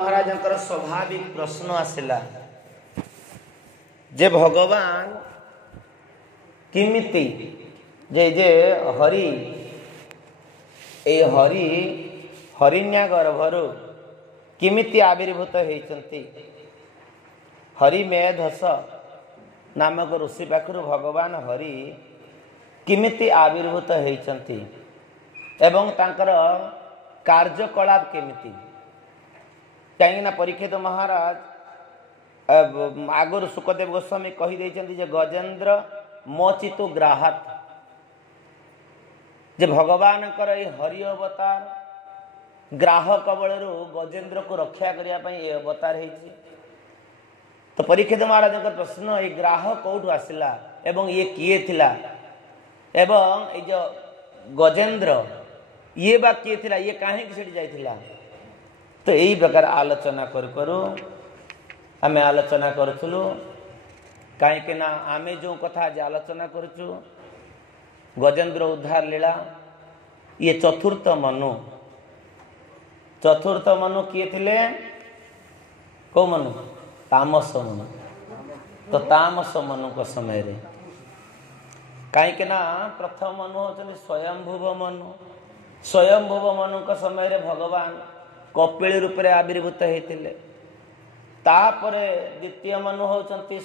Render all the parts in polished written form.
महाराजंकर स्वाभाविक प्रश्न आसिला जे भगवान किमिति जे जे हरि ए हरि हरिण्या गर्भरु किमिति आविर्भूत होइचंती। हरिमेधस नामक ऋषि पाखरु भगवान हरि किमिति आविर्भूत होइचंती एवं तांकर कार्यकलाप केमिति। कहीं परीक्षित महाराज आगुर सुखदेव गोस्वामी कही देइचंती जे गजेंद्र मोचितु ग्राहत जे भगवान ये हरि अवतार ग्राह कबल गजेंद्र को रक्षा करने ये अवतार है। तो परीक्षित महाराज का प्रश्न ये ग्राह कौटू आसला एवं ये किए थिला एवं ये जो गजेंद्र ये बा किए थिला ये कहीं से जाइथिला। तो यही प्रकार आलोचना करू आमे आलोचना करूँ कहीं आमे जो कथा आज आलोचना करूँ गजेंद्र उद्धार लीला ये चतुर्थ मनु किए थिले को मनु तामस मनु। तो तामस मनु को समय रे कहीं प्रथम मनु होचनी स्वयंभुव मनु का समय रे भगवान कपिल रूप में आविर्भूत होते। तापरे द्वितीय मनु होचंती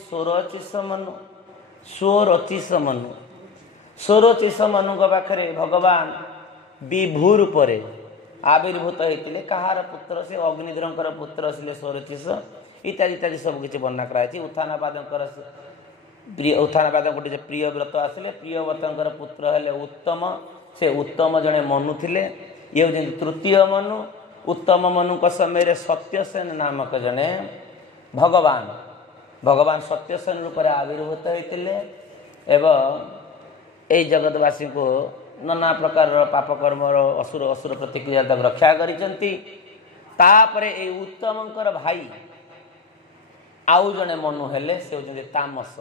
स्वरचिष मनु का पाखरे भगवान विभू रूप आविर्भूत होते। कहार पुत्र से अग्निध्र पुत्र से स्वरचिष इत्यादि इत्यादि सब किसी वर्णना कराई। उत्थानपाद गोटे प्रिय व्रत आसिले प्रियव्रतर पुत्र हेले उत्तम से उत्तम जड़े मनु थिले। ये तृतीय मनु उत्तम मनु का समय सत्यसेन नामक जड़े भगवान सत्यसेन रूप में आविर्भूत होते एवं यही जगतवासी को नाना प्रकार पाप कर्म असुर प्रतिक्रिया तक रक्षा करिसेंती। तापरे ए उत्तमंकर भाई आउ जड़े मनु हेले से होचंती तामस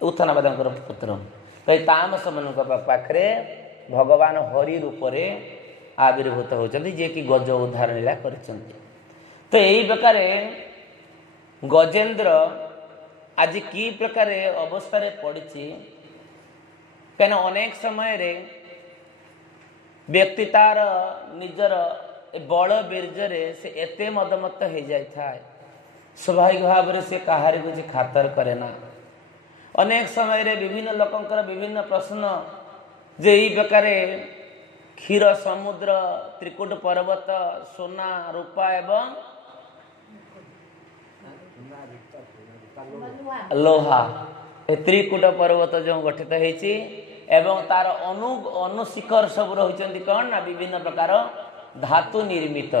उत्थानपादंकर पुत्र। तो तामस मनु पाखरे भगवान हरि रूप में आविर्भूत होचंती जे कि गज उद्धार लीला करिसेंती। तो यही प्रकार गजेंद्र आज की प्रकार अवस्था पड़ी कहीं अनेक समय रे व्यक्ति तार निजर बल वीर्य से एते मदमत्त हो जाए स्वाभाविक भाव से कहार कुछ खातर करे ना। अनेक समय रे विभिन्न लोकंकर विभिन्न प्रश्न जे यही प्रकार क्षीर समुद्र त्रिकुट पर्वत सोना रूपा एवं लोहा त्रिकुट पर्वत जो गठित होती एवं तार अनुशिखर सब रही कौन ना विभिन्न प्रकार धातु निर्मित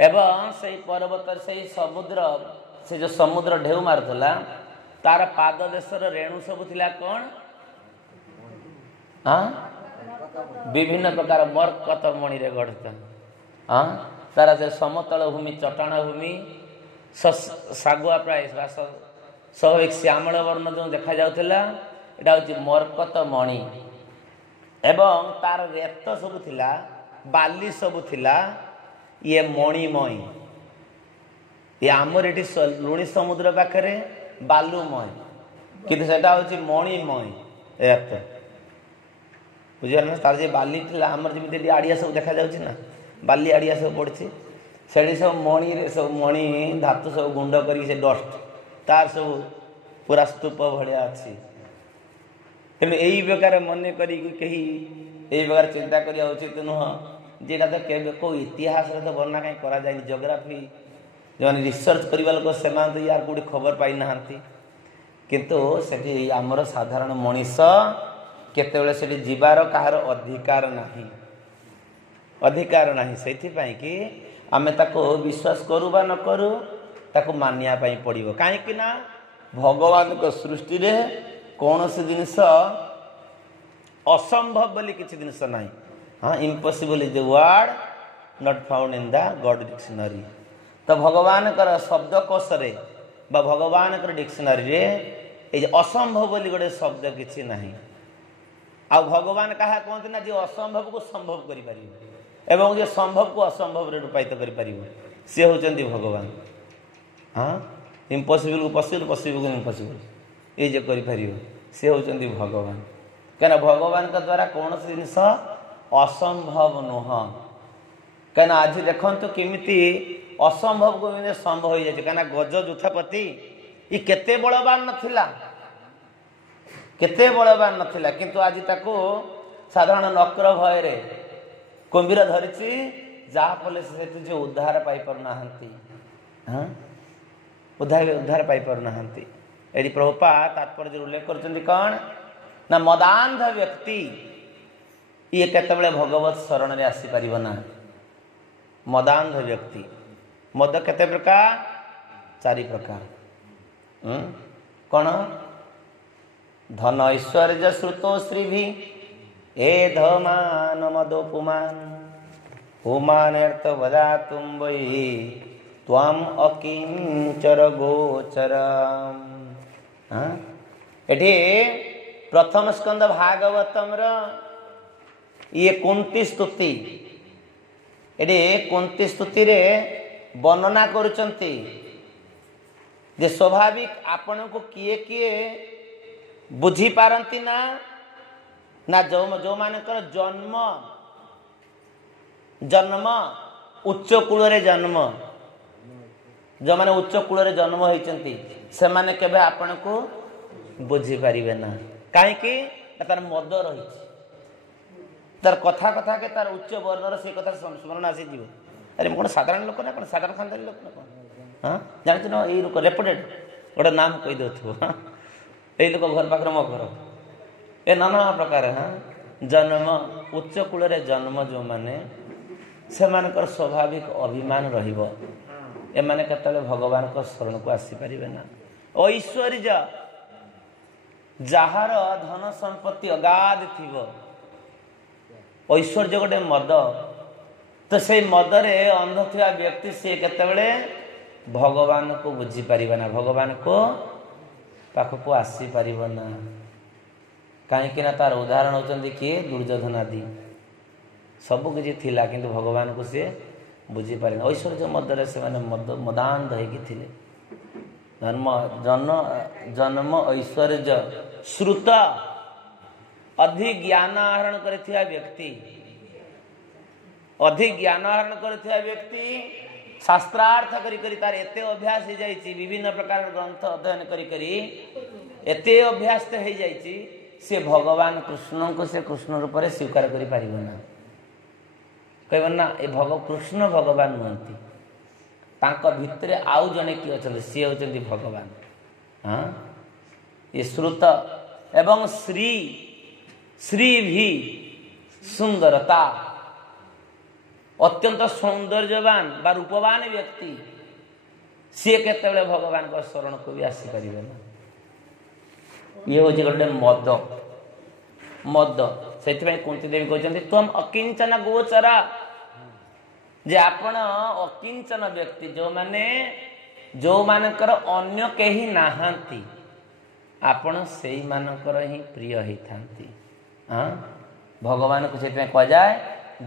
एवं से पर्वत से समुद्र से जो समुद्र ढेउ मारुला तार पाद देशर रेणु सब थिला कौन विभिन्न प्रकार मरकत मणि रे गठित तारा से समतल भूमि चटाण भूमि सागुआ प्राय स्वाभाविक श्यामल वर्ण जो देखा जाउथिला एटा होची मरकत मणि एवं तार रेत सब थिला बाली सब थिला ये मणिमय। ये आमर एठी लुणी समुद्र पाखरे बालुमय किंतु सेटा होची मणिमय रेत बुझे ना। तार जे बाली थिला आमर जेमिति आड़िया सब देखा जाउची ना बाली आड़िया सब पड़छि सेठी सब मणि रे सब मणि धातु सब गुंड करी से डस्ट तार सब पूरा स्तूप भाया अच्छी। तेणु यही प्रकार मन करी कहीं यही प्रकार चिंता करिया उचित नुह जेटा तो केबे को इतिहास रे तो वर्णना कहीं करा जाय जियोग्राफी जो रिसर्च करबा लोक से तो यार कोडी खबर पाई नाहंती किंतु सेठी हमर साधारण मनीष केतेबेले सेठी जीवार कहार अधिकार नाही सेठी पई कि आमे ताको विश्वास करू बा न करू ताको मानिया पई पड़िबो। काहे कि ना भगवान को सृष्टि रे कौन सी जिनिस असंभव बोली किसी जिनिस नाही। हाँ impossible is the word not found in the God dictionary. तो भगवान कर शब्दकोश रे बा भगवान कर डिक्शनरी रे ए असंभव बोली गोटे शब्द किसी नाही। आ भगवान कहा कहते ना जो असंभव को संभव करि पारि एवं जे संभव को असंभव रूपायित कर सी होती भगवान। हाँ इम्पॉसिबल को पॉसिबल, पॉसिबल को इम्पॉसिबल ये जो कर सी होती भगवान। कहीं भगवान का द्वारा कौन सी जिनस असंभव नुह। कहीं आज देखो किमिति असंभव को संभव हो जाए। कहीं गज जुथापति ये केते बलवान नथिला, केते बलवान नथिला, किंतु आज ताको साधारण नकर भय कुंभीर धरिची जहाँफल से उद्धार पाई पारना। हाँ उद्धार पाई पारना। ये प्रभुपा तात्पर्य उल्लेख कर कौन ना मदांध व्यक्ति ये केतबेले भगवत शरण में आसीपर ना। मदांध व्यक्ति मद केते प्रकार, 4 प्रकार। कौन धन ऐश्वर्य श्रुतो श्री भी ए धमान मदोपुमान पुमानेर्थ वदा तुम वही त्वम अकिंचर गोचर। एठी प्रथम स्कंद भागवतम ये कुंती स्तुति। एठी कुंती स्तुति रे वर्णना करुचंती जे स्वाभाविक आपण को किए किए बुझी पारंती ना ना जो मानकर जन्म जन्म उच्च कूल रे जन्म, जो माने उच्च कूल रे जन्म होइचंती से माने केबे आपण को बुझी पारिबे ना। काहे कि तार मद रही तार कथा कथा के तार उच्च वर्णर से कथा स्मरण आसी जीव। अरे कौन साधारण लोक ना, कौन साधारण खानदानी लोक ना, कौन हाँ जानते ना ये लोक रेपुटेड गोटे नाम कही दो। हाँ ये लोक घर पाखे मो घर ए नाना प्रकार। हाँ जन्म उच्च कूल रे जन्म जो माने से मानकर स्वाभाविक अभिमान रहिबो। ए माने केतले भगवान को शरण को आसी परिबे ना। ऐश्वर्य जहार धन संपत्ति अगाध थिबो, ऐश्वर्य गोटे मद, तो से मदरे अंध थिया व्यक्ति से केतबेले भगवान को बुझी पारिबे ना, भगवान को पाख को आसी पारिबो ना। कहीं ना तार उदाहरण होचंदी किए दुर्योधन आदि सब किसी थिला किंतु भगवान को सी बुझी पारे। ऐश्वर्य मदरे से माने मदांध होइकी थिले। जन्म जन्म ऐश्वर्य श्रुत अधिक ज्ञान आहरण करथिया व्यक्ति, अधिक ज्ञान आहरण करथिया व्यक्ति शास्त्रार्थ करी करी तार एते अभ्यास हो जाइछि, विभिन्न प्रकार ग्रंथ अध्ययन करी करी एते अभ्यास हो जाइछि से भगवान कृष्ण को से कृष्ण रूप से स्वीकार करि पारिबो ना। कहब ना ए कृष्ण भगवान नुहंती, तांका भितरे आउ जने कि अछंती सी होचंती भगवान। हाँ ये श्रुत एवं श्री श्री भी सुंदरता अत्यंत सौंदर्यवान बा रूपवान व्यक्ति सी केतबेले भगवान को शरण को भी आसी पारिबे ना। ये हूँ गोटे मद मद से कुंती देवी कहते तुम अकिंचन गोचरा, जे आपण अकिंचन व्यक्ति जो मानकर अन्य कहीं नाहांती आपण से मानकर ही प्रिय होता। हाँ भगवान को से कह जाए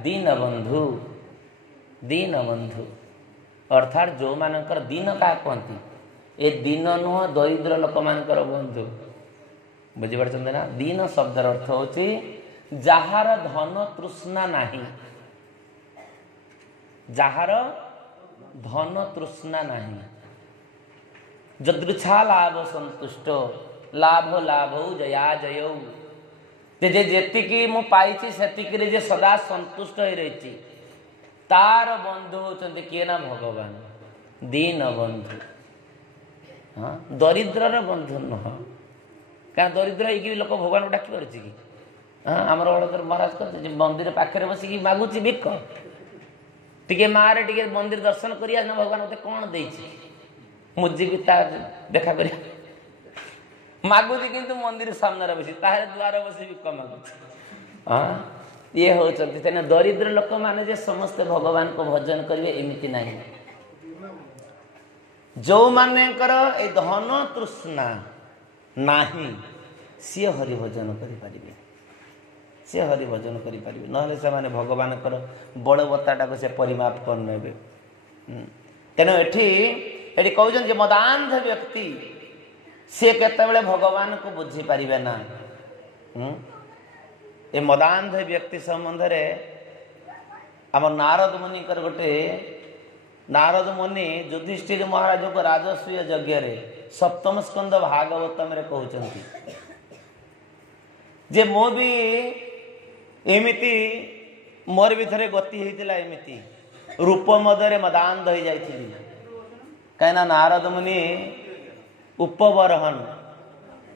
दीन बंधु, दीन बंधु अर्थात जो मानकर दीन क्या कहती ए दीन नुह दरिद्र लोक मानकर बंधु। बुझीपार ना दीन शब्दर अर्थ होची जहार धन तृष्णा नाही, जहार धन तृष्णा नाही, जदृच्छा लाभ संतुष्ट लाभ लाभ जया जय जे जेतिकी मु पाइछि सेतिकी रे जे सदा संतुष्ट हो रही तार बंधु होचंती किए ना भगवान दीन बंधु। हाँ दरिद्रर बंधु नुह, क्या दरिद्र होगी लोक भगवान को डाक पारे कि। हाँ आमर बड़कर महाराज कर मंदिर पाखे बसिकी मागुची भिक टे मारे टे मंदिर दर्शन कर भगवान मत कौन दे मुझे भी देखा कर मागुची किंतु मंदिर सामने बसी तार द्वार बसी भिक मागुची। हाँ ये होचंती तेने दरिद्र लोक माने जे समस्ते भगवान को भजन करिवे एमिति नहीं। जो मानेकर ए धन तृष्णा नाही सी हरि भजन करि पारिबे, सी हरि भजन करें ना से भगवान बलवत्ता को से परिमाप करने तेणु ये कहते मदांध व्यक्ति सी केतबेले भगवान को बुझी पारे ना ये मदांध व्यक्ति संबंध आम नारद मुनि गोटे नारद मुनि युधिष्ठिर महाराज को राजस्वीय यज्ञ सप्तम स्कंद भागवतम कहते जे मो भी एमिति मोर भी थे गति होता एमिति रूप मदरे मदांध हो जाइली कहीं नारद मुनि उपबरहन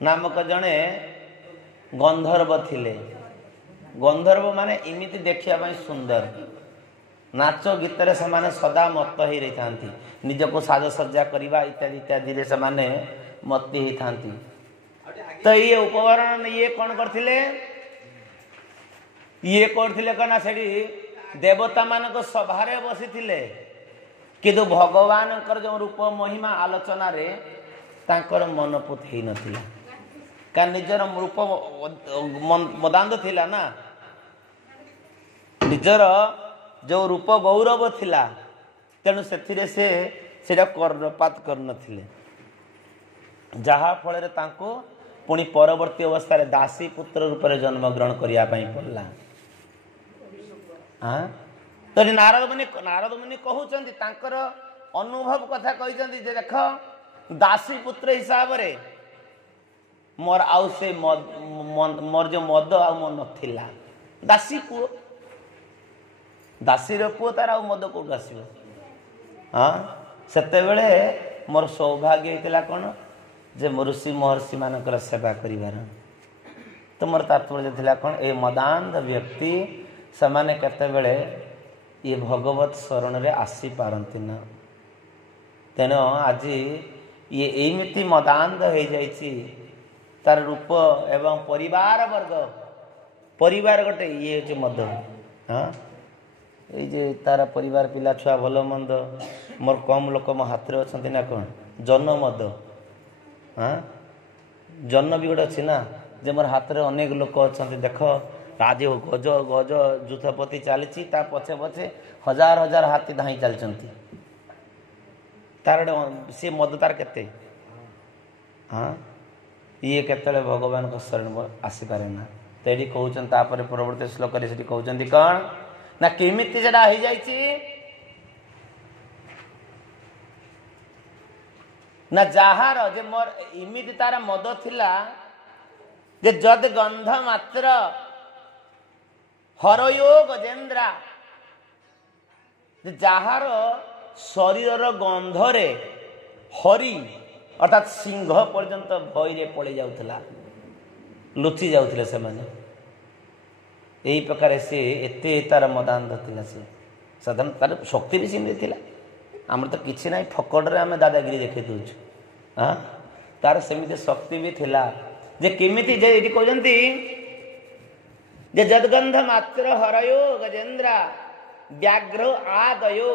नामक जड़े गंधर्व थिले गंधर्व माने इमिति देखिया सुंदर नाच गीत से सदा मत हो रही था निज को साजसज्जा करवा इत्यादि इत्यादि से मती होता तो ये उपवरण ये कौन करथिले ये करथिले कना सेडी देवता मान को सभारे बसी थिले किंतु भगवान जो रूप महिमा आलोचना रे तांकर मनपुत ही नथिला का निजर रूप मदांध थिला ना निजर जो रूप गौरव थिला तेणु से सेटा कर्णपात करनथिले जहा फल तांको पुणी परवर्ती अवस्था दासी पुत्र रूप में जन्म ग्रहण करने पड़ला तो नारद मुनि कहते अनुभव कथा कहते देख दासी पुत्र हिसाब रे मोर आउ से मोर जो मद आ मन नथिला दासी पुओ दासी पुओ तार आ मद कौट आसो हाँ सेते बेले मोर सौभाग्य होता कौन जे ऋषि महर्षि मानकर सेवा करिवार तो मोर तात्पर्य थिला कौन ए मदांध व्यक्ति समाने केते बेले ये भगवत शरण रे आसी पारंती ना तेणु आज ये एमिति मदांध हो जाइछि तार रूप एवं परिवार वर्ग परिवार गोटे ये होचे मद हाँ ये तार परिवार पिला छुआ भल मंद मोर कम लोक मो हाथ रे अछंती ना कौन जन मद हाँ जन भी गोटे अच्छी ना जे मोर हाथ में अनेक लोक अच्छा देख आज गज गज जुथपति चली पछे पछे हजार हजार हाथी धाई चलती तार सी मद तार केते हाँ ये केतले भगवान को शरण आसीपारे ना तो ये कहते परवर्ती श्लोक कहते कौन ना केमिति जेटा हो जाइछि ना जहार जे मोर इमिति तार मद थिला जे जद गंध मात्र हरयो गजेन्द्रा जहार शरीर गंधरे हरि अर्थात सिंह पर्यंत भय पड़े जाउथला लुचि जाउथले से माने यही प्रकार से एते तार मदांध थिला से साधारण तार शक्ति भी सिमि थिला आमर तो किसी ना फकड़े आम दादागिरी देखे दूच हाँ तार सेमिति शक्ति भी थिला जे केमिति जे ये कहते जे जदगंध मात्र हरयो गजेन्द्रा व्याघ्र आदयो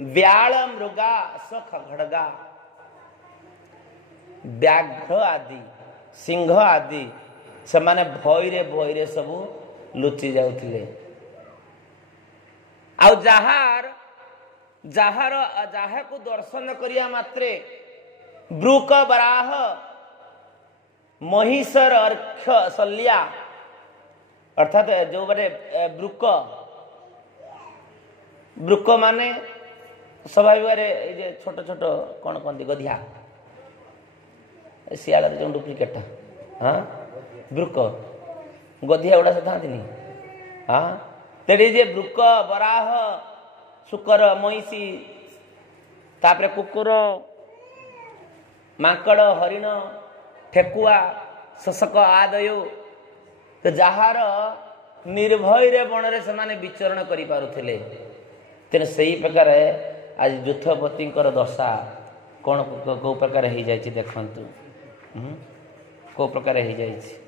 व्याल मृगा सख खड़गा व्याघ्र आदि सिंह आदि से माने भयरे सबू लुचि जाउथिले आउ जहार को दर्शन करिया मात्रे ब्रुक बराह महिषर अर्घ शल्या अर्थात जो बड़े ब्रुक माने स्वाभाविक छोट छोट कौन कहते गधिया सियाल जो डुप्लिकेट हाँ ब्रुक गधिया गुड़ा से था हाँ तेरे जे ब्रुक बराह शुकर महिषी तापरे कुकुर माकड़ हरिण ठेकुआ शशक आदयो तो जहार निर्भय बन रे से विचरण करि पारुथिले तेने सही प्रकार आज जुथपति दशा कौन को प्रकार हो जाए देखु को प्रकार हो जाए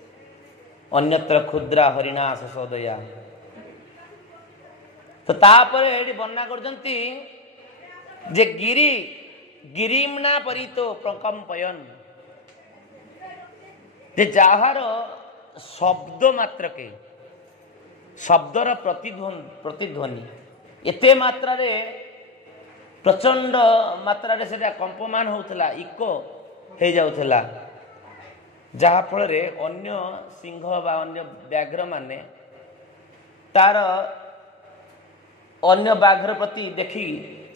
अन्यत्र क्षुद्रा हरिणा शशोदया तो तापर ये वर्णना करजंती जे गिरिम्ना परितो प्रकंपयन जे जार शब्द मात्रके शब्दर प्रतिध्वनि एते मात्रा रे प्रचंड मात्रा रे सेटा कंपमान होउतला इको हे जाउतला जहा फल रे अन्य सिंह बा अन्य व्याघ्र माने तार अन्य व्याघ्र प्रति देखी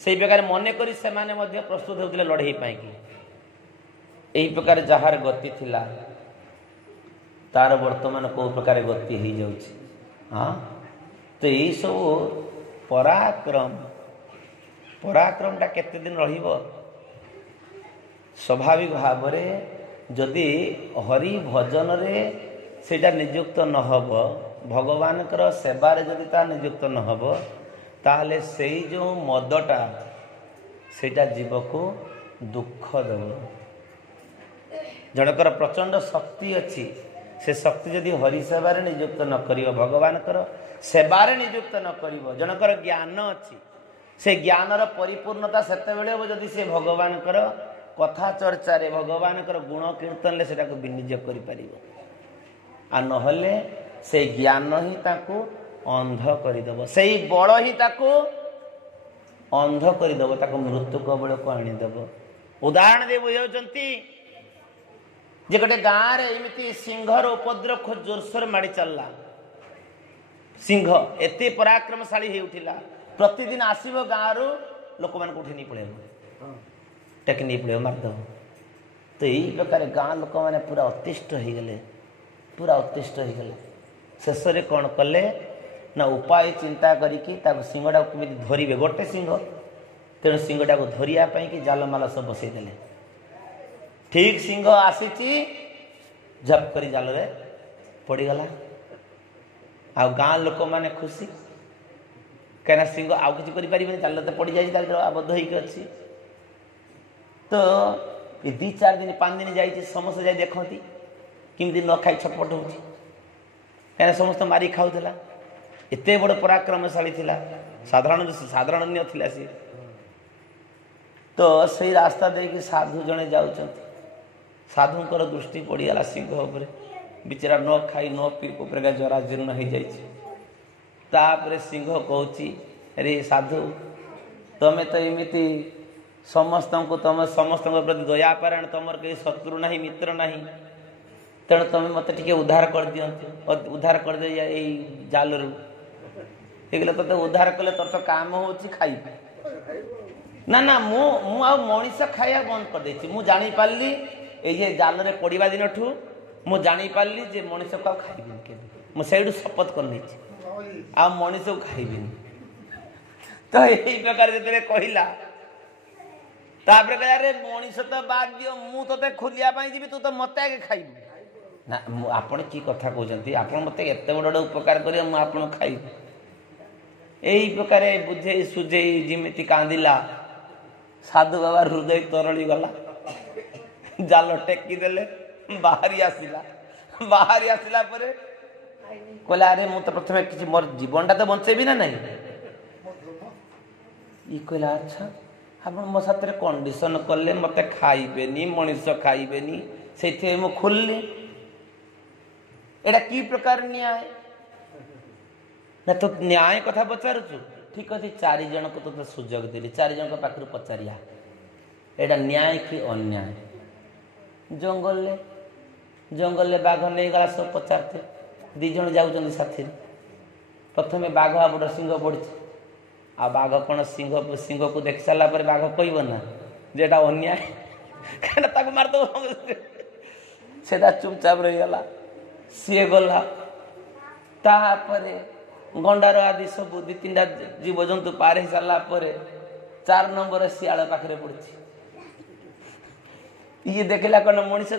से प्रकार मने करी से माने मध्य प्रस्तुत होउतले लड़ाई पाई की एही प्रकार जहार गति थिला तार वर्तमान को प्रकार गति हो जाउछि। हाँ तो यही सब पराक्रम टा केते दिन रहिबो स्वाभाविक भाव में जदि हरि भजन रे सेटा नियुक्त न हब भगवान कर सेवा रे जदि ता नियुक्त न हब ताहले सेई जो मदटा सेटा जीव को दुख देव। जनकर प्रचंड शक्ति अच्छी से शक्ति जदि हरि सेवा रे नियुक्त न करियो भगवान कर सेवा रे नियुक्त न करियो जनकर ज्ञान अच्छी से ज्ञानर परिपूर्णता सेते बेले हो जदि से भगवान कर कथा चर्चा रे भगवान कर गुण कीर्तन ले सेटा को विनियोग करि परिबो आ नहले से ज्ञान ही ताको अंध करि दबो सेही बळ ही ताको अंध करि दबो ताको मृत्यु कबळ को आनि दबो। उदाहरण दे बुझौचंती जे गोटे गाँ रे एमिति सिंहर उपद्रव खूब जोरसोर माड़ी चलला सिंह एते पराक्रमशाली हे उठिला प्रतिदिन आसीबो गाँ रु लोक मान को उठी नहीं पड़े टेक्नी पड़े मारदब तो यही प्रकार गाँ लोक मैंने पूरा अतिष्ठ हो गले पूरा अतिष्ठ हो गले शेष में कौन कले ना उपाय चिंता करिकी सिंहटा को धरवे गोटे सिंह तेणु सिंहटा को धरिया कि जालमाल सब बसईदे ठीक सिंह आसी झप कर जाल पड़गला आ गाँ लोक मैंने खुशी कहीं सिंह आउ कि जाल तो पड़ जाए आबद्ध होती तो ये 2-4 दिन 5 दिन जाइए समस्त जाए देखती किमती न खाई छटपट हो कहीं समस्त मारी खाऊला एत बड़ पराक्रमशाली थिला साधारण नथिला सी तो सही रास्ता दे कि साधु जड़े जाऊँ साधुंकर दृष्टि पड़गला सिंह उपर बिचरा न खाई न पी उपरे जरा जीर्ण हो जापर सिंह कहूँ अरे साधु तमें तो एमती समस्त को तुम समस्त प्रति दया पारायण तुम कहीं शत्रु ना मित्र ना तेणु तुम मत टे उद्धार कर दिंतु उद्धार कर दे जाल रू तो उद्धार कले तोर तो काम हो खाई ना ना मनीष खाया बंद कर देछि मु जानी पारली ये जाल रे पड़वा दिन ठू मु जानी पारली जे मनीष को खाइबिन केबे मु सेडू शपथ कर नहीं आ मनीष को खाइबिन तो यही प्रकार जतरे कहला तापर कह रे मनीष तो बाद दियो मु तते खुलिया पाई जीबी तू तो मते आगे खाइबू ना आपण की कथा कहउजंती आपण मते एते बड़ उपकार करियो मु आपण खाइबी एही प्रकार बुझे सुझे जिमिति कांदिला साधु बाबा हृदय तरली गला जाल टेकी देले बाहरी आसिला परे कहला अरे मु तो प्रथमे किछि मोर जीवनटा तो बंचेबी ना नहीं ई कहला अच्छा आप मो साथ कंडीशन कले मत खाइबेनी मनीष खाइबेनी से मु खोलली एटा की प्रकार न्याय ना तो न्याय कथा पचारुचु ठीक अच्छे 4 जन को तो सुजोग देली 4 जन पाखु पचारिया एटा न्याय कि अन्याय जंगल बाघ नहीं गला सब पचारते 2 जन जाऊँ साथी प्रथम बाघ आ बड़ सिंह पड़ी आ बाघ कौन सिंह को देख सारा पर बाघ कह ना जेटा अन्याय कहीं मारदे से चुपचाप रहीगला सी गला तापरे गंडार आदि सब 2-3टा जीवजंतु पार हो सारा 4 नंबर शियाल पाखे पड़ी ये देखला कौन मनीष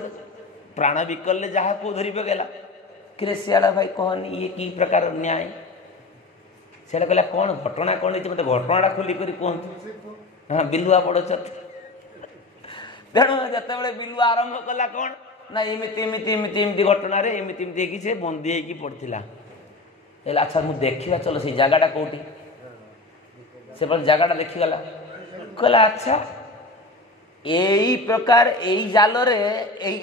प्राण विकल जहाँ को धरी पकेला कि शियाला भाई कहनी ये की प्रकार न्याय से कहला कौन घटना कौन है मत घटना खोल कर कहतु हाँ बिलुआ पड़ तेणु जिते बिलुआ आरंभ कला कौन ना एमती घटना एमती से बंदी होगी पड़ता अच्छा मुझे देखा चलो से जगह कौटी से जगह देखीगला कहला अच्छा एई प्रकार एई जाल रे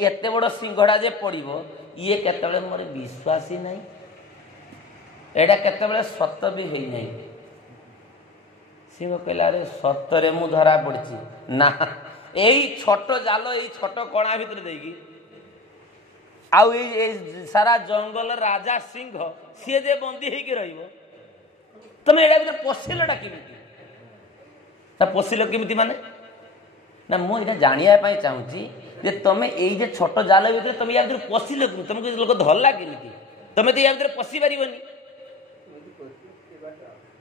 एते बड़ सिंहड़ा जे पड़ो ये केतबेले मोर विश्वास ही नहीं, एटा केतबेले सत भी है नहीं। सिंह कहला रे सतरे मु धरा पड़ी ना, यही छोट जाल यही छोट कणा भितर देकी आउ सारा जंगल राजा सिंह सी जे बंदी होगी रही तुम एटा भर पशिलटा केमी पशिल केमी माने ना मुझे जानापी चाहूँगी जे तुम ये छोट जाल भर तुम या भर पशिल तुमको लोक धरला केमी तुम तो या भर पशि पारनी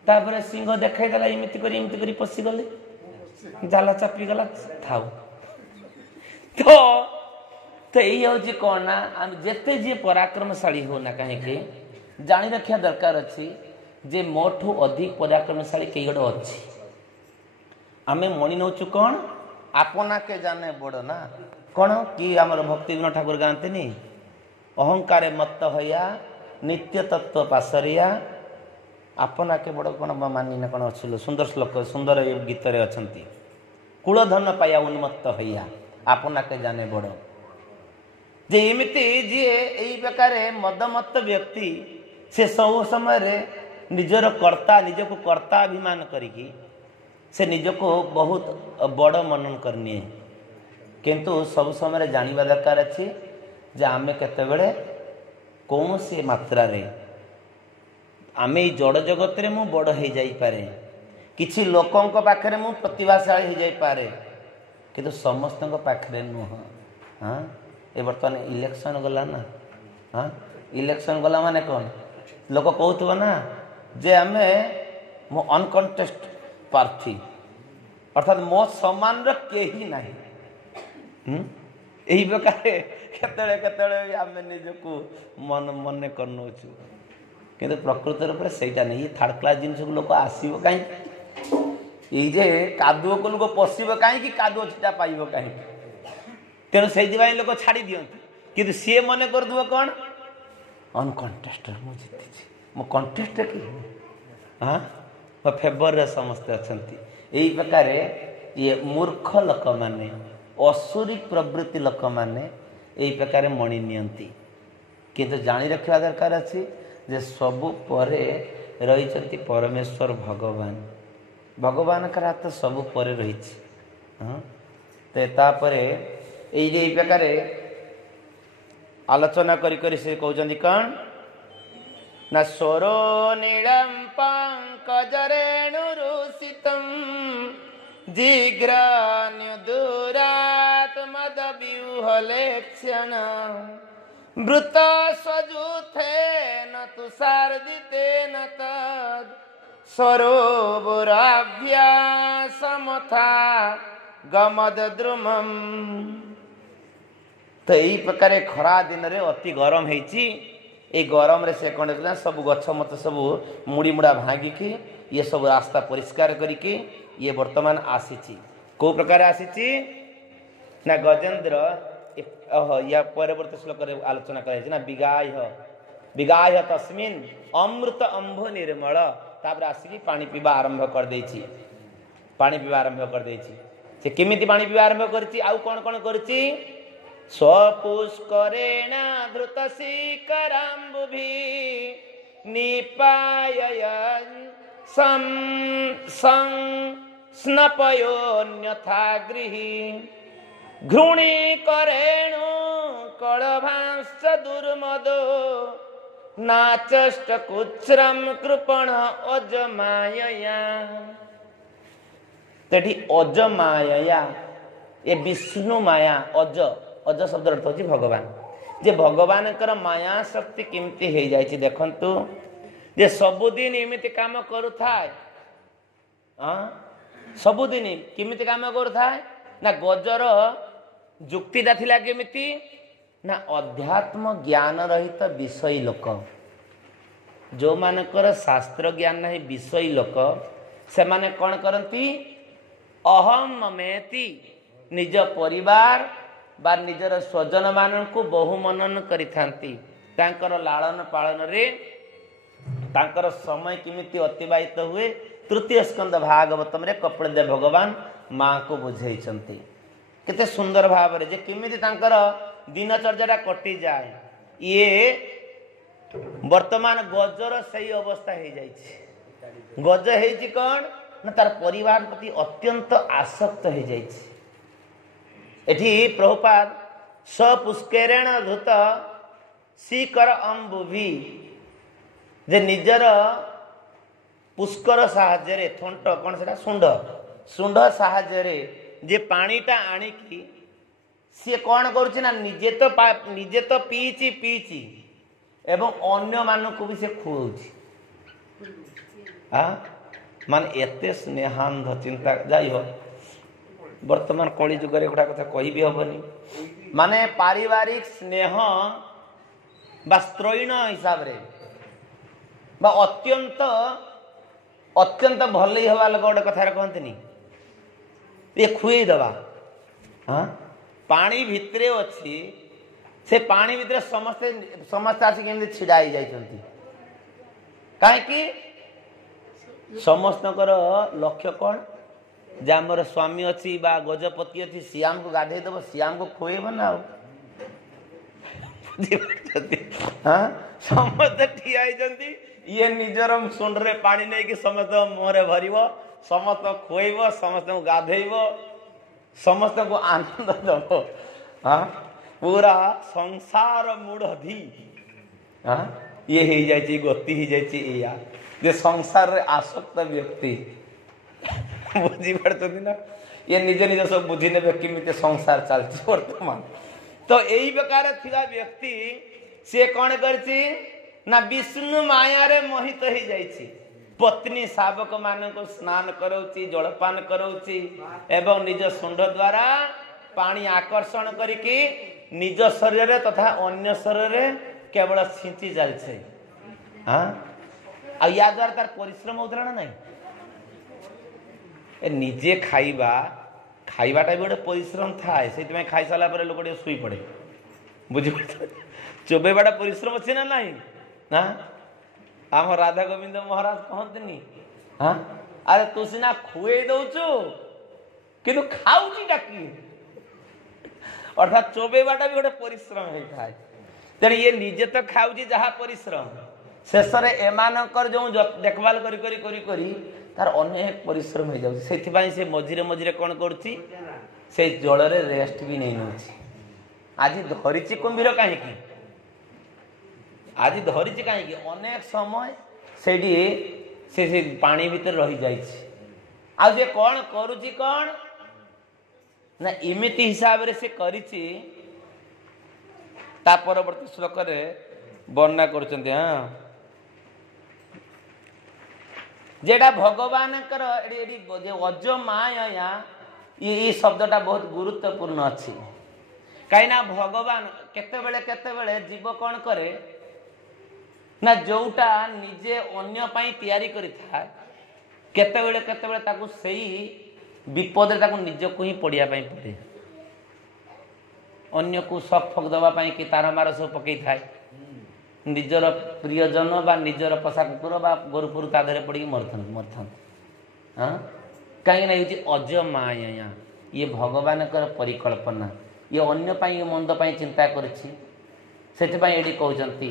तापर सिंह देखला एमती कर पशिगले जाल चापीगला था तो यही हूँ कौन ना आम जिते जी पराक्रमशाली होना कहीं जानी रखा दरकार अच्छी जे मोठू अधिक पराक्रमशाली कई गोटे अच्छी आम मणि नौचु कौन आपना के जाने बड़ ना कौन कि आमर भक्ति विनोद ठाकुर गाँति अहंकार मत हया नित्य तत्व पासरिया आपना के बड़ कौन मानी ना कौन अच्छे सुंदर श्लोक सुंदर गीत अच्छा कूलधन पाया उन्मत्त हया आपना के जाने बड़ जे एमती जी यही प्रकार मदमत्त व्यक्ति से सब समय निजर कर्ता निज को कर्ता अभिमान करिकी से निज को बहुत बड़ मनन करनी किंतु सब समय जानिबा दरकार अच्छी जे आमे केतेबेले कौन से मात्रा रे आमे ई जड़ जगत रे मु बड़ हो जाई पारे किछि लोकों पाखरे मु प्रतिभाशाली हो जाई पारे किंतु समस्त पाखरे नुह। हाँ ये बर्तमान इलेक्शन गला ना, हाँ इलेक्शन गला माने कौन लोक कहूब ना जे आम मो अनकंटेस्ट प्रार्थी अर्थात मो समान कहीं ना यही प्रकार केतले आम निजको मन मन करनौ किंतु प्रकृत रूप से नहीं ये थर्ड क्लास जिन लोक आसब कहीं ये कादुओ को लोक पशब कहीं कादुओ छिटा पाइब कहीं तेणु से लोक छाड़ी दियंती किंतु सी मन कर कौन अनकंटेस्ट मु जीति मो कंटेस्ट कि हाँ मो फेवर समस्ते अच्छा यही प्रकार ये मूर्ख लोक मैंने असुरी प्रवृत्ति लोक मैंने यही प्रकार मणि नियंती किंतु जानी रखा दरकार अच्छी जे सबु परे रही परमेश्वर भगवान भगवान का हाथ सबु परे रही हाँ तो यही प्रकार आलोचना करी से कहते कौन ना स्वरो नीलम पंकजरेणुरुषितम जिग्रान्य दूरात मद व्यूहलेक्षण वृत स्वजुथेन तुषार्दितेन तद सरोवराभ्यासमथा गमद द्रुमम। तो यही प्रकार खरा दिन रे अति गरम होती गरम रे से कौन सब गछ मत सब मुड़ी मुड़ा भांगिकी ये सब रास्ता परिष्कार करके ये वर्तमान आसी कौ प्रकार आसी ना गजेंद्र या परवर्ती श्लोक आलोचना कर विगाय विगाय तस्मिन अमृत अंभ निर्मल तापर आसिकी पानी पीवा आरंभ कर देछि पानी पीवा आरंभ कर देछि से केमिति पानी पीवा आरंभ करछि आउ कोन कोन करछि स्वपुष्करेण धृत शिखराम्बुभि निपाययन् सं सं स्नपयोन्यथा गृही घृणीकरेणु कलभांश्च दुर्मदो नाचष्टकुच्छ्रम कृपण अजमायया। तेठी अजमायया ये विष्णु माया अज अज शब्द अर्थ होची भगवान जे भगवान कर माया शक्ति केमती हो जाए देखंतु जे सबुदिन एमती काम करुथाए सबुदिन केमती काम करुथाए ना गजर जुक्तिटा थिला केमिति ना अध्यात्म ज्ञान रहित विषयी लोक जो मानकर शास्त्र ज्ञान नहीं विषयी लोक से माने कौन करती अहम ममेति निज परिवार बा निजर स्वजन मान को बहु मनन करिथांती तांकर लालन पालन रे तांकर समय किमिति अतिबाहित हुए तृतीय स्कंद भागवतम रे कपिलदेव भगवान माँ को बुझाइछंती केते सुंदर भाव जे केमिति तांकर दिनचर्या कटि जाए। ये वर्तमान गजर सही अवस्था हो जाए। गज है कौन ना तार परिवार प्रति अत्यंत आसक्त हो जाए। प्रभुपाद सपुष्करेण धृत सीकर अम्बुभि जे निजर पुष्कर साहाय्य थंट कौन से सुंड साहाय्य जे पानीटा आणिकी सी कौन करुच्ची निजे तो पीची एवं अन्य मानक भी से खुआउची। माने एते स्नेहांध चिंता जाई हो वर्तमान कली जुग रे गोटा कथा कहि भी हबनी। माने पारिवारिक स्नेह बा स्त्रैण हिसाब रे बा अत्यंत अत्यंत भल हवा लोग गोटे कथा कहते ये खुए दबा। हाँ पानी भितरे अच्छी से पानी भितर समस्ते समस्ते आसिक छिड़ा ही जाइछंती। कहीं समस्त लक्ष्य कौन जे आमर स्वामी अच्छी बा गजपति अच्छी सी आमको गाधे दब सी आमको खुएब ना। हाँ समस्ते ठिया ये निजर सुंडरे पानी नहीं कि समस्त मुहरे भर समस्त खुएब समस्त गाधेब समस्त को आनंद दब। हाँ पूरा संसार मूढ़ी। हाँ ये हो जाए गति हो जाए जे संसार रे आसक्त व्यक्ति बुझी पड़ते ना ये निज निज सब बुझी ने केमिति संसार चलती वर्तमान। तो यही प्रकार थिबा व्यक्ति से कौन करछि ना विष्णु माया रे मोहित हो जाइछि। पत्नी शावक मान को स्नान करौछि जलपान करौछि एवं निज सुंड द्वारा पानी आकर्षण करिकी निज शरीर रे तथा अन्य शरीर रे केवल सिंची जाइछे। हाँ आ या द्वारा तार परिश्रम होतला ना नहीं। ए निजे खाइबा खाइबाटा भी गोटे परिश्रम थाए से खाई सारा पर लोक शुई पड़े बुझी चोबेबाटा परिश्रम अच्छे ना नहीं। हाँ आम राधा गोविंद महाराज कहते हाँ अरे तू सीना खुए दौचु किंतु खाऊची डाकी अर्थात चोबेबाटा भी गोटे परिश्रम होता है। तेणु ये निजे तो खाऊची जहाँ परिश्रम शेष में एमानकर जो देखभाल करी करी करी करी तार अनेक परिश्रम हो जाए। से मझिरे मझिरे कौन करुच्ची से जल रे रेस्ट भी नहीं नौची। आज धरीची कुंभीर कहीं आज धरीची कहीं अनेक समय से पानी भीतर रही जाइए। आज कौन करुच्ची कौन ना इमिति हिसाब रे से करिछि ता परवर्ती श्लोक रे वर्णना करछन्ते। हाँ जेटा भगवान अज माया ये शब्दटा बहुत गुरुत्वपूर्ण अच्छी कहीं भगवान केते जीव कौन करे ना जोटा निजे अन्य पाई तैयारी करि था केते ताकू सही विपद रे ताकू निज को ही पड़िया पाई पड़े अन्य को शक फक दवा पाई कि तार मार सब पकई थाए निजर प्रियजन बा निजर पशा कुकुर बा गोरुपुर ता धरे पड़ी मरथन। हाँ कहीं अज माया ये भगवान परिकल्पना ये अन्य पाई मंद पाई चिंता करछि से कहते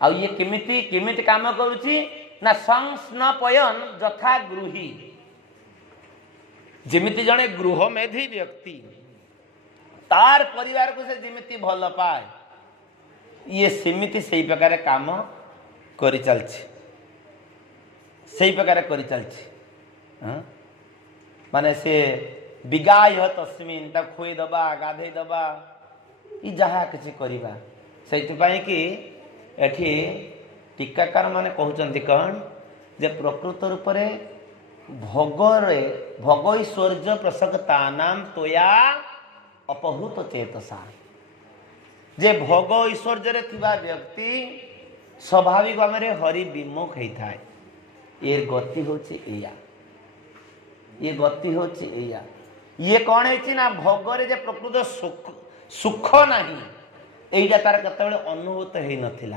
आ ये किमिति काम करुछि ना संस्नपयन यथा गृही जिमिति जड़े गृह मेधी व्यक्ति तार परिवार को से जिमिति भल पाए ये सेमिति सही प्रकार काम करि चलछि सही प्रकार करि चलछि। हाँ माने से विगाय तस्मिन ता खुई दबा गाधे दबा ई जहा किछि करिबा सेति पई कि एठी टीकाकार माने कहउचंती कौन जे प्रकृत रूप रे भोग ऐश्वर्य प्रसक्ता नाम तोया अपहृत चेतसा जे भोग ऐश्वर्य रे थिबा व्यक्ति स्वाभाविक भाव में हरि विमुख होता है। ये गति होची एया ये गति होची एया ये कौन है ना भोग रे जे प्रकृत सुख नहीं एइटा तार केतेबेले अनुभूत हेई नथिला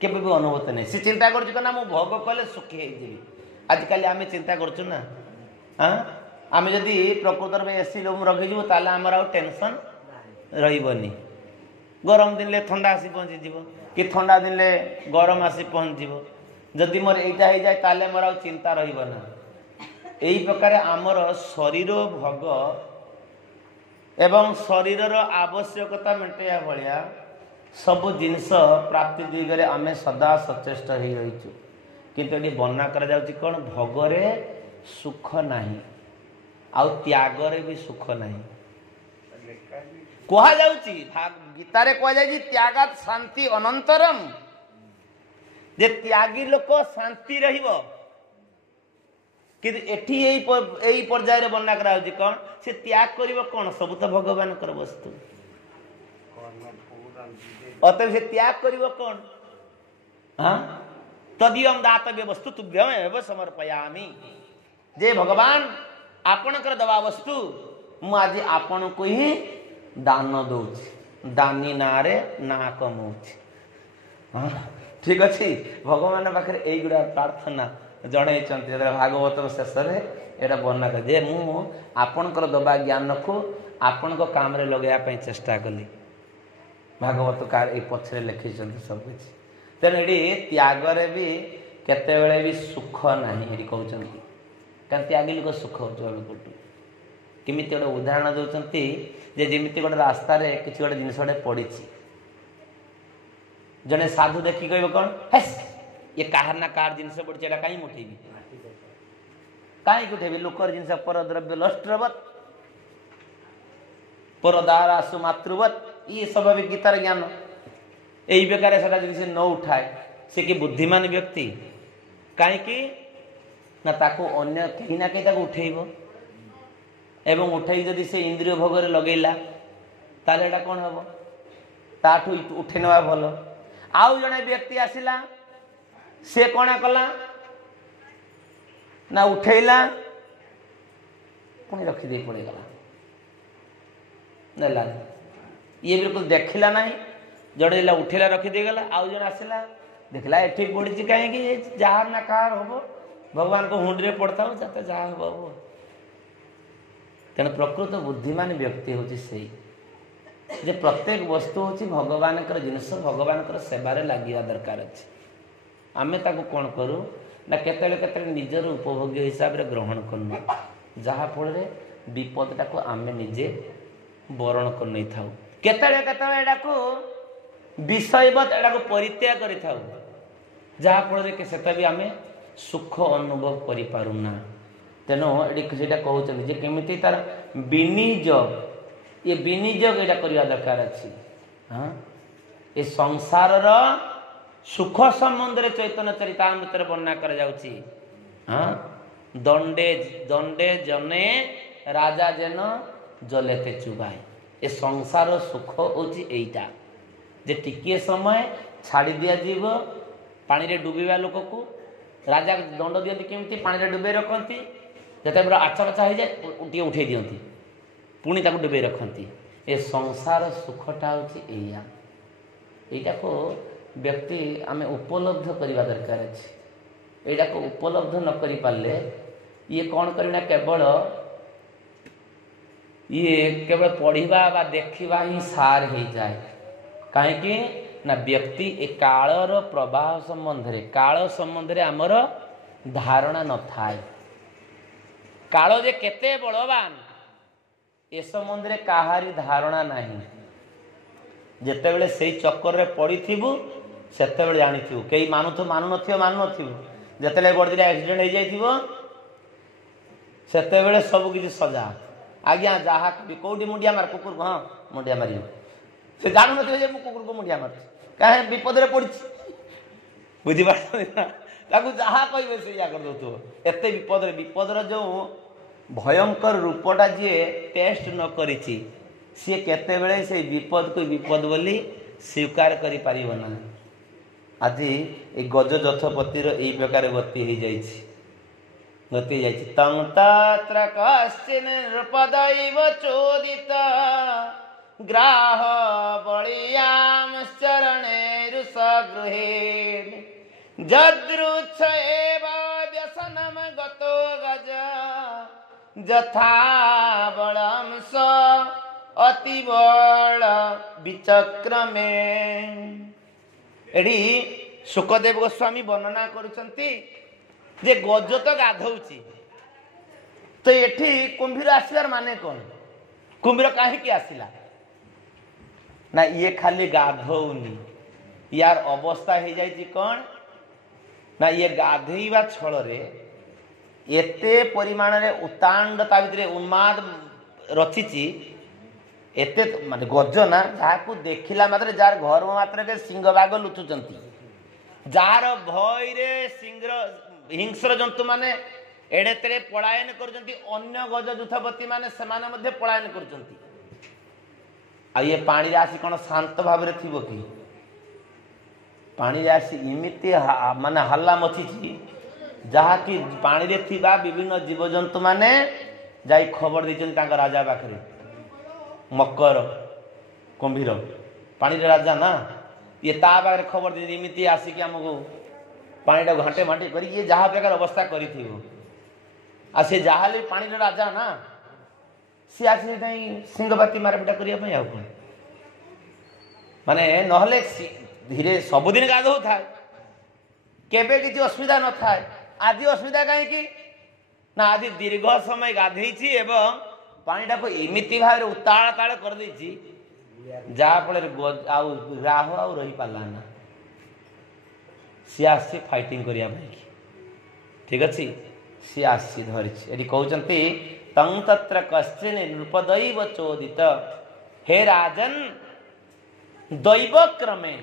केबे भी अनुभूत नहीं से चिंता करछु ना मु भोग कले सुखी हेई जेबी आजकल आम चिंता करछु ना। हाँ आम जदि प्रकृतर में एसी रूम रखीजु ताले आमर आउ टेंशन रही गरम दिन ठंडा आसी पहुँची कि ठंडा दिन गरम आसी पहुँच जदि मोर एटा हो जाए ताले मोर आउ चिंता रहीबना। यही प्रकार आमर शरीर भोग एवं शरीर आवश्यकता मेटाइया भाया सबु जिनस प्राप्ति दिगरे आम सदा सचेष्ट हो रहीचु किंतु ये वर्णना करा जाउची कौन भोगरे सुख नहीं आउ त्यागरे भी सुख नहीं कहा जाउची गीतारे कहा जाउची त्यागात शांति अनंतरम जे त्यागी लोक शांति रहिबो किंतु एठी एई पर्याय रे वर्णना करा जाउची कौन से त्याग करिवो कौन सब तो भगवान कर वस्तु अतः से त्याग करिवो कौन हां तदियम दातव्य वस्तु तुभ्यम एव समर्पयामि जे भगवान आपणकर दवा वस्तु मु आज आपण को ही दान दउछि दानी नारे ना कमउछि हां ठीक अछि भगवान पाखरे एई गुडा प्रार्थना जणे चंती भागवत शेष रे एटा वर्णना कर जे मु आपणकर दवा ज्ञान को आपण को काम रे लगाया पई चेष्टा कली भागवत कार ए पछरे लिखि चंती सब कुछ तेन एडी त्यागरे भी केते बेले भी सुख नाही एडी कहउचंती कारण त्यागी लोक सुख होतो किमिति गोटे उदाहरण दउचंती जे जेमिति गोटे रास्ता रे किछि गोटे जिनिस गोटे पड़िछि जने साधु देखि कहबो कोन हेस ये काहर ना कार जिनिस पड़िछि एटा काई मुठेबी काई उठेबी लोकर जिनिस पर द्रव्य लष्ट्रवत पर दारासु मातृवत ये स्वाभाविक गीतार ज्ञान यही प्रकार से जिन न उठाए से कि बुद्धिमान व्यक्ति कहीं ना ताको अन्य कहीं ना कहीं उठेब एवं उठे जदि से इंद्रिय भोग लगेला ताले एटा कौन हम ताठू उठे ना भल आउ जड़े व्यक्ति आसिला से कौन कला ना उठेला पुणी रखीदे पड़ेगला ना ये बिल्कुल देखला नहीं जड़े उठेला रखीदे गला आउ जन आसला देखला एठी पड़ी कहीं जार ना कार हम भगवान को हुंडी में पड़ता हूँ जाते जहाँ हम तेणु प्रकृत बुद्धिमान व्यक्ति हूँ से प्रत्येक वस्तु हूँ भगवान जिनस भगवान सेवार लगे दरकार अच्छे आमे ताको कौन करूँ ना केते निजर उपभोग्य हिसाब से ग्रहण करना जहाँ फल विपदटा को आमे निजे बरण कर नहीं था केते को विषयवत एटा को परित्याग करि थाउ जहाँ फल से भी आमे सुख अनुभव करि पारुना तेनो एडी सेटा कहउछन जे केमिति तार विनियोग ये विनियोग एटा करिया दरकार अछि हां ए संसार रो सुख संबंध रे चैतन्य चरितामृत रे वर्णना कर जाउची हां दंडे दंडे जने राजा जन जलेते चुबाई ए संसार सुख होची एइटा जे टिकिए समय छाड़ी दिया जीव पानी रे डुबीवा लोक को राजा दंड दियंती केमिति पानी रे डुबे रखंती जते बड़ा आचरचा हो जाए उठे उठे दियंती पुणी ताको डुबे रखंती ए संसार सुखटा होची एया एटा को व्यक्ति आमे उपलब्ध करबा दरकार अछि एटा को उपलब्ध न करि पाले ये कौन करना केवल ये केवल पढ़िबा बा देखिबा ही सार हो जाए कहीं ना व्यक्ति ए कालर प्रवाह संबंध रे काल संबंध रे आमर धारणा न थाए काल जे केते बलवान ए संबंध रे काहारी धारणा नहीं जेते बेले सेई चक्कर रे पड़िथिबु सेते बेले जानिथिबु केई मानु नथिबु जेते बड़ दिला एक्सीडेंट हो जाइथिबो सेते बेले सब किछि सजा आज्ञा जहा कौटी मुंडिया मार कुकुर हाँ मुंडिया मार से जानू न कुकुर को मुंडिया मार कहीं विपद रे पड़ी बुझीपार जहाँ कहे से या कर दो एत विपदर जो भयंकर रूपटा जी टेस्ट न करी सी केते से विपद को विपद बोली स्वीकार करि परिबो ना आज ए गज जथपतिर एई प्रकार गति हो जाइछि गति जाइछि तं तत्र कश्चिन नृपदैव चोदित ग्राह बलियाम चरणैरुसगृहे जदृच्छ एव व्यसनम गतो गज যথা বলংস অতি বল বিচক্রমে। এটি শুকদেব গোস্বামী বর্ণনা করুଛନ୍ତି যে ଗଜ ତ ଗାଧଉଛି, ତ ଏଠି କୁମ୍ଭୀର ଆସିବାର ମାନେ କଣ? କୁମ୍ଭୀର କାହିଁକି ଆସିଲା? ନା ଇଏ ଖାଲି ଗାଧଉନି, यार अवस्था हो जाए कौन ना ये गाधेवा छଳରେ एते परिमाण रे उतांड ता भितरे उन्माद रचिची एते माने गज ना जाको देखिला मात्र जार घर मात्र के सिंह बाग लुचुचंती, जार भय रे सिंह हिंस्र जंतु माने एडे तेरे पलायन करचंती, अन्य गज जुथपति माने सेमाने मध्ये पलायन करचंती। आ ये पानी रे आसी कोन शांत भाव रे थिबो की? पानी रे आसी इमिति माने हल्ला मचिची जहा कि पानी रे थिबा विभिन्न जीवजंतु माने जाई खबर दिचन तांका राजा पाखरे। मकर कुंभीर पानी रे राजा ना, ये ता पाखरे खबर दे इमिति आसी कि हमको पानी टा घाटे माटे करी ये जहा प्रकार अवस्था करी थिबो। आ से जहाले पानी रे राजा ना, सी आसी नहीं सिंहपाती मारपिटा करिया पई आउ कोन माने नहले धीरे सबुदिन गाधो थाए, केबे किसी असुविधा न थाए। आज असुविधा कहीं कि ना आज दीर्घ समय गाधेची एवं पानीटा को इमिति भाव उताल ताल कर देची जहा फल राह आ रही पाला ना, सी आसी फाइटिंग करिया भाई। ठीक अच्छे सी आसी धरी ये कहते तं तत्र कश्चिन नृपदैव चोदित हे राजन दैव क्रमे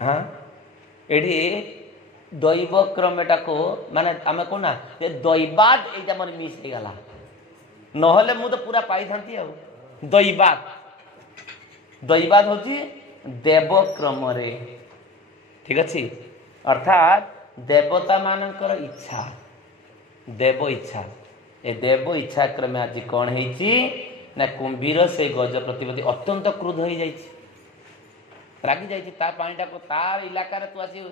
हाँ एठी दैव क्रमेटा को माने आमे को ना ये दैवाद एटा मन मिस हे गला, नहले मु तो पूरा पाई थांती आ। दैवाद होची देव क्रम रे। ठीक अछि, अर्थात देवता मानकर इच्छा, देव इच्छा, ए देव इच्छा क्रमे आज कौन हेची ना कुंभीर से गज प्रतिपति अत्यंत क्रुद्ध हो जाइछि, रागी जाइछि। ता पानीटा को तार इलाका रे तू आसी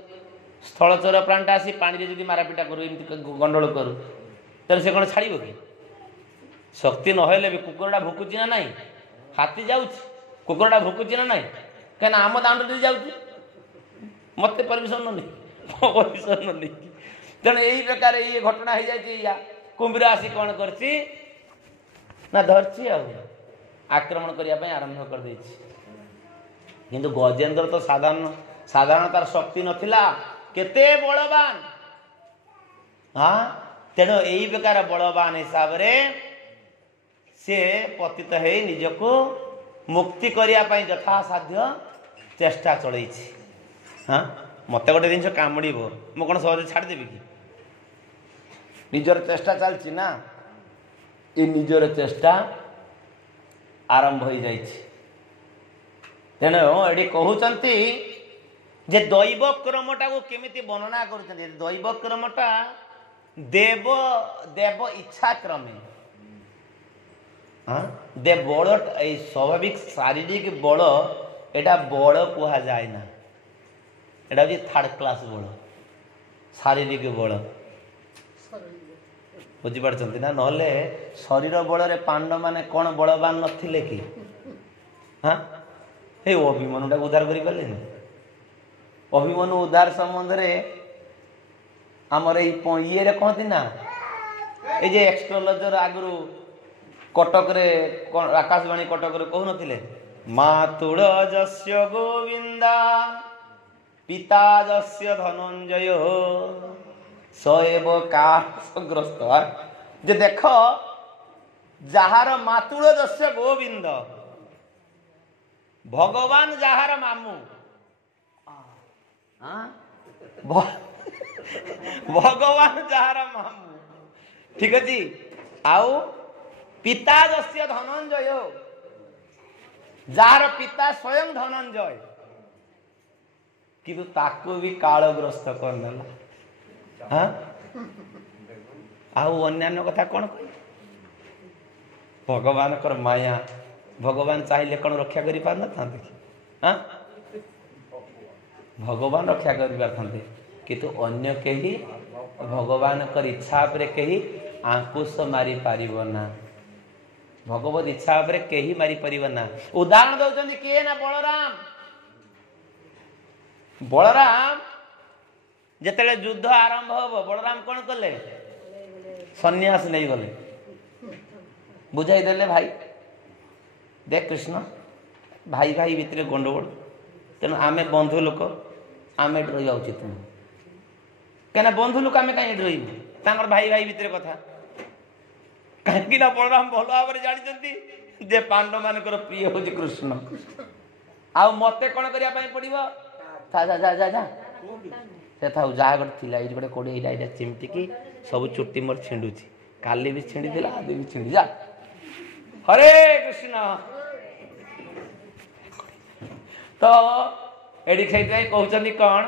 स्थलचर प्राणटा आसी पानी रे जदी मारापिटा करू एमति गंडोळ करू तले से कोन छाड़िबो कि? शक्ति न होइले भी कुकुरडा भुकुची ना नाही, हाथी जाउछि कुकुरडा भुकुची ना नाही, केना आम दांड दे जाउछि मते परमिशन न नहीं। तेणु यही प्रकार ये घटना हो जाए कुंभीर आसी कौन करछि ना धरछि आक्रमण करने आरंभ कर देछि। किंतु गजेंद्र तो साधारण तार शक्ति नथिला, केते बलवान। हाँ तेणु यही प्रकार बलवान हिसाब रे से पतित है निजको मुक्ति करने यथा साध्य चेष्टा चलैछि। हाँ मत गोटे जिन कामुड़ मु कौन सहज छाड़देवी कि? निजर चेष्टा चलती ना, ये निजर चेष्टा आरंभ हो जाए। तेणु ये कहते जे दैव क्रमटा को केमिति वर्णना कर दैव क्रमटा देव देव इच्छा क्रमे। हाँ दे बल स्वाभाविक शारीरिक बल एटा बल कह जाए ना, एटा हूँ थर्ड क्लास बल, शारीरिक बल बुझीपार ना। नहले शरीर बल रे पांडव माने कौन बलवान नथिले कि? हाँ हे अभिमन्युटा उद्धार करि पाले। अभिमन्यु उद्धार संबंध रे आमर ये कहती ना ये एक्सट्रोलॉजर आगु कटक रे आकाशवाणी कटक रे कहु नथिले मातुड़ जस्य गोविंदा पिता जस्य धनंजय सएव काग्रस्त। जे देख जार मातुड़ जस्य गोविंद भगवान जार मामू भगवान जार मामू। ठीक अच्छे आउ पिता जस्य धनंजय जार पिता स्वयं धनंजय किंतु ताको भी कालग्रस्त करदेला। हाँ आउ अन्यान्य कथा कौन कह? भगवान कर माया, भगवान चाहिए कौन रक्षा करि पार न थांते? हाँ भगवान रक्षा करि पार थांते किंतु अन्य केही भगवान कर इच्छा पर कहीं आंकुश मारी पारिब ना भगवत इच्छा पर कहीं मारी पारिब ना। उदाहरण दौरान किए ना बलराम बलराम जिते युद्ध आरंभ हम बलराम कौन कले सन्यास नहीं गले बुझाई देले भाई देख कृष्ण भाई भाई भितर गंडगोल तेणु आमे बंधु लोक आम रही उचित नुह कहीं बंधु लोक आम कहीं रही भाई भाई भितर कथा कहीं बलराम भल भाव जानते जे पांडव मान प्रिय हूँ कृष्ण आ मत कौन करने पड़ो जा जा जा जा जा से था जहाँ गोटे थी ये गोटे कौड़े यहाँ चिमटिकी सब चुट्टी मोर छिंडुची काली भी छिंडी दिला आज भी छिंडी जा हरे कृष्ण तो एडी कहते कौन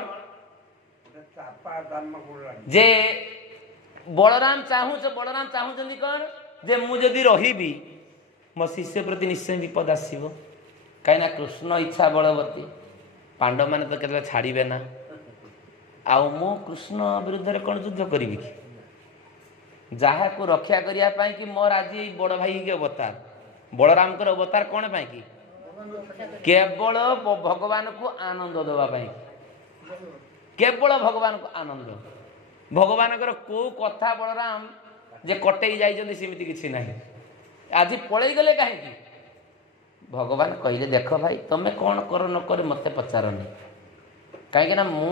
जे बलराम चाहूँ कौन जे मुझे रही मो शिष्य प्रति निश्चय विपद आसो कहीं कृष्ण इच्छा बलवती पांडव मैंने तो केते छाड़े ना आउ मु कृष्ण विरुद्ध में कौन युद्ध करी कि जहाँ को रक्षा करने कि मोर आज बड़ भाई के अवतार बलराम कर अवतार कौन पाई कि केवल भगवान को आनंद देवाई केवल भगवान को आनंद भगवान को कथा बलराम जे कटे जामती किसी ना आज पलि गले कहीं भगवान कहले देख भाई तुम्हें कौन कर न कर मत पचारनी कहीं मु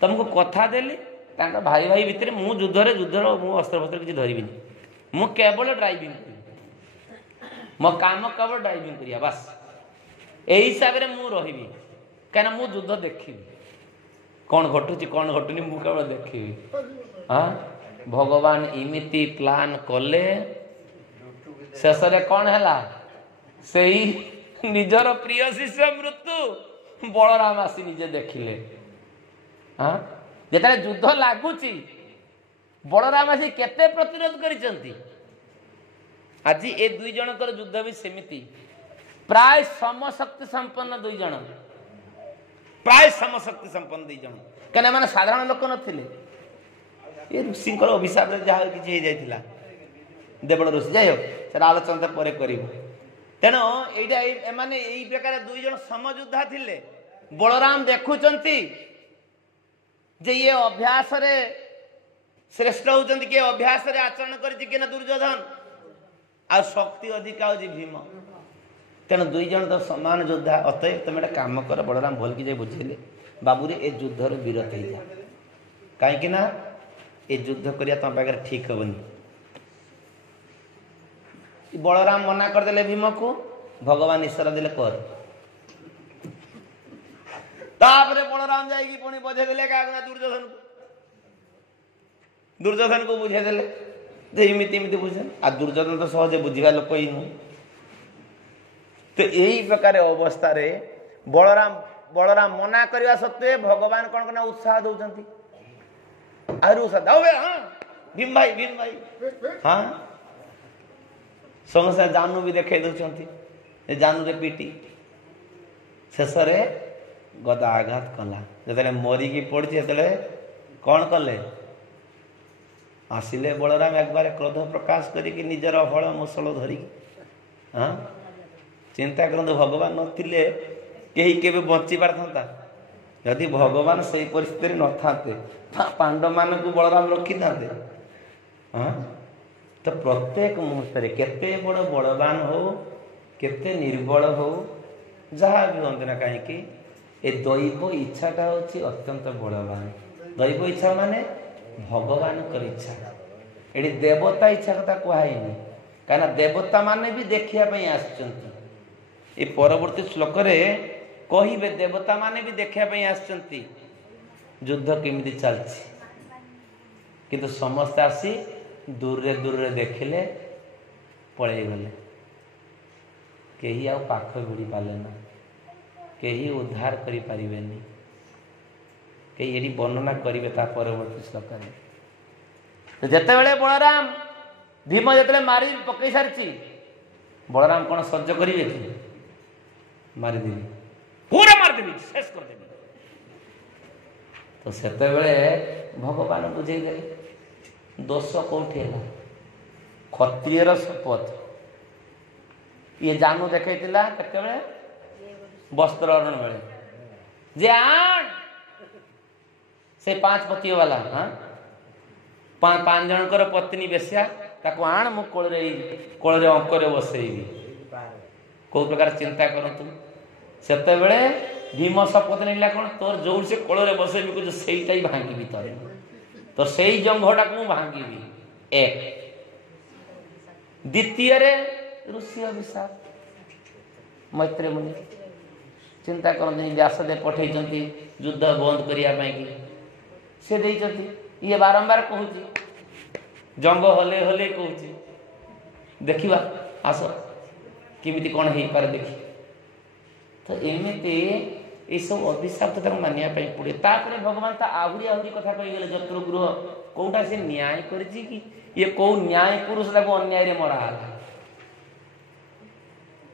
तुमको कथा देली भाई भाई भितर मु युद्धर मु अस्त्र फस्त्र किसी धरबी मु केवल ड्राइविंग मो काम केवल ड्राइविंग करिया बस यही हिसाब से मु रही कहीं मु युद्ध देखी कौन घटुची कौन घटुनी मु केवल देखी हाँ भगवान इमिति प्लान कले शेष कौन है से निजर प्रिय शिष्य मृत्यु बलराम आसी निजे देखिले हाँ जिते युद्ध लगुच बलराम आसी केते प्रतिरोध करिसंती आज ए दुई जनकर युद्ध भी सेमिति प्राय समशक्ति संपन्न दुई जन प्राय समशक्ति संपन्न दुई जन कहीं मैंने साधारण लोक नथिले ये ऋषि अभिशाप जहाँ किसी जाइला देवल ऋषि जाए से आलोचना पर कर तेणु यहाँ यही प्रकार दुई जन समयोद्धा थिले बलराम देखुंट जे ये अभ्यास रे श्रेष्ठ होती किए अभ्यास रे आचरण कर दुर्योधन आ शक्ति अधिक हूँ भीम तेणु दुई जन तो समान योद्धा अतएव तुम एक कम कर बलराम भल कि बुझेले बाबू ए युद्धर विरत हो जा कहीं ये युद्ध करिया तुम पाखे ठीक हेनी बलराम मना करदे भीम को भगवान ईश्वर देले कर तापरे बलराम जाइए पुणी बजेदेले दुर्योधन को बुझेदेले इमिति बुझे आ दुर्योधन तो सहजे बुझा लोक ही नुह तो यही प्रकार अवस्था रे बलराम मना करने सत्वे भगवान कौन करना उत्साह दौरान आरु उत्साह हाँ भीम भाई हाँ समस्या जानू भी देखे दौरान जानू रे पीटी शेष गदा आघात कला जो मरिकी पड़ी से कौन कले आसिले बलराम एक बार क्रोध प्रकाश करिकी निजर हल मुसल धरिकी हाँ चिंता करते भगवान नथिले कहीं केबे बंची पारथा यदि भगवान से परिस्थिति न था पांडव मान को बलराम रखी था हाँ तो प्रत्येक मुहूर्त केते बड़ बलवान हो केते निर्बल हो जहाँ भी हमें ना कहीं ए दैव इच्छाटा हूँ अत्यंत बलवान दैव इच्छा माने भगवान इच्छा ये देवता इच्छा कथा कहनी कहीं देवता माने भी देखापी आसुच्च परवर्ती श्लोक कहे देवता माने भी देखापी आसुच्च युद्ध केमिति चलछि किंतु समस्त आसी दूर रे देखिले पलि गले कहीं आ पाख भिड़ी पारे ना कहीं उद्धार करि पारिबेनी कहीं ये वर्णना करेंगे परवर्ती श्लोक तो जिते बड़े बलराम भीम जिते मारी पकई सारी बलराम कौन सह्य करेंगे कि मारिदेवी पूरा मारिदेवी शेष करदेवी तो सेतेबेले भगवान बुझेदेले दोष कौटी है क्षत्रियर शपथ ये जानू देखा के वस्त्र हरण बेले जे आण से 5 पति वाला हाँ 5 जनकर पत्नी बेश्या ताको आण मु कोल अंकरे बसैबी कौ प्रकार चिंता करतु सेतेबेले भीम शपथ नहीं कौन तोर जो से कोल बसैबी को सेईटा ही भांगी तोर तो से जंघटा को भांगी एक द्वितीय ऋषि अभिशाप मैत्री मुनि चिंता करते व्यासदेव पठे युद्ध बंद करने से ये बारंबार कहूँ जंग हले हले कहूँ देखा आस किमिति कौन हो पारे देखी तो एमती ये सब अभिशाप तो मानिया पड़े तापर भगवान तो आहरी आहरी कथा कहीगले जतुगृह कौटा से न्याय कर ये कौ न्याय पुरुष अन्याय मराहला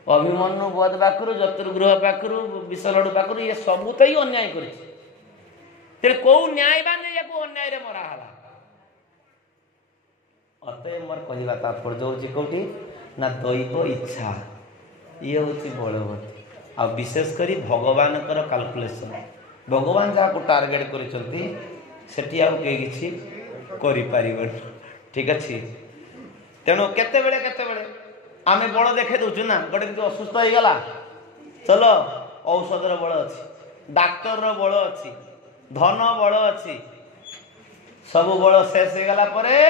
अभिमन्यु बध पाखु जतुगृह पाखु विषलडु पाखु ये सबू तो ही अन्याय कर कौ न्यायवान अन्याय मराहला अतएव मोर कहवा तात्पर्य हूँ कौटी ना दैव इच्छा ये हूँ बलवती आ विशेष करी भगवान कैलकुलेसन भगवान जहाँ को टार्गेट करी किसी ठीक अच्छे तेणु केतेबेले आम बल देखे दौचु ना गोटे किसी असुस्थ हो गला चलो औषधर बल अच्छी डाक्तर बल अच्छी धन बल अच्छी सब बल शेष हो गला परे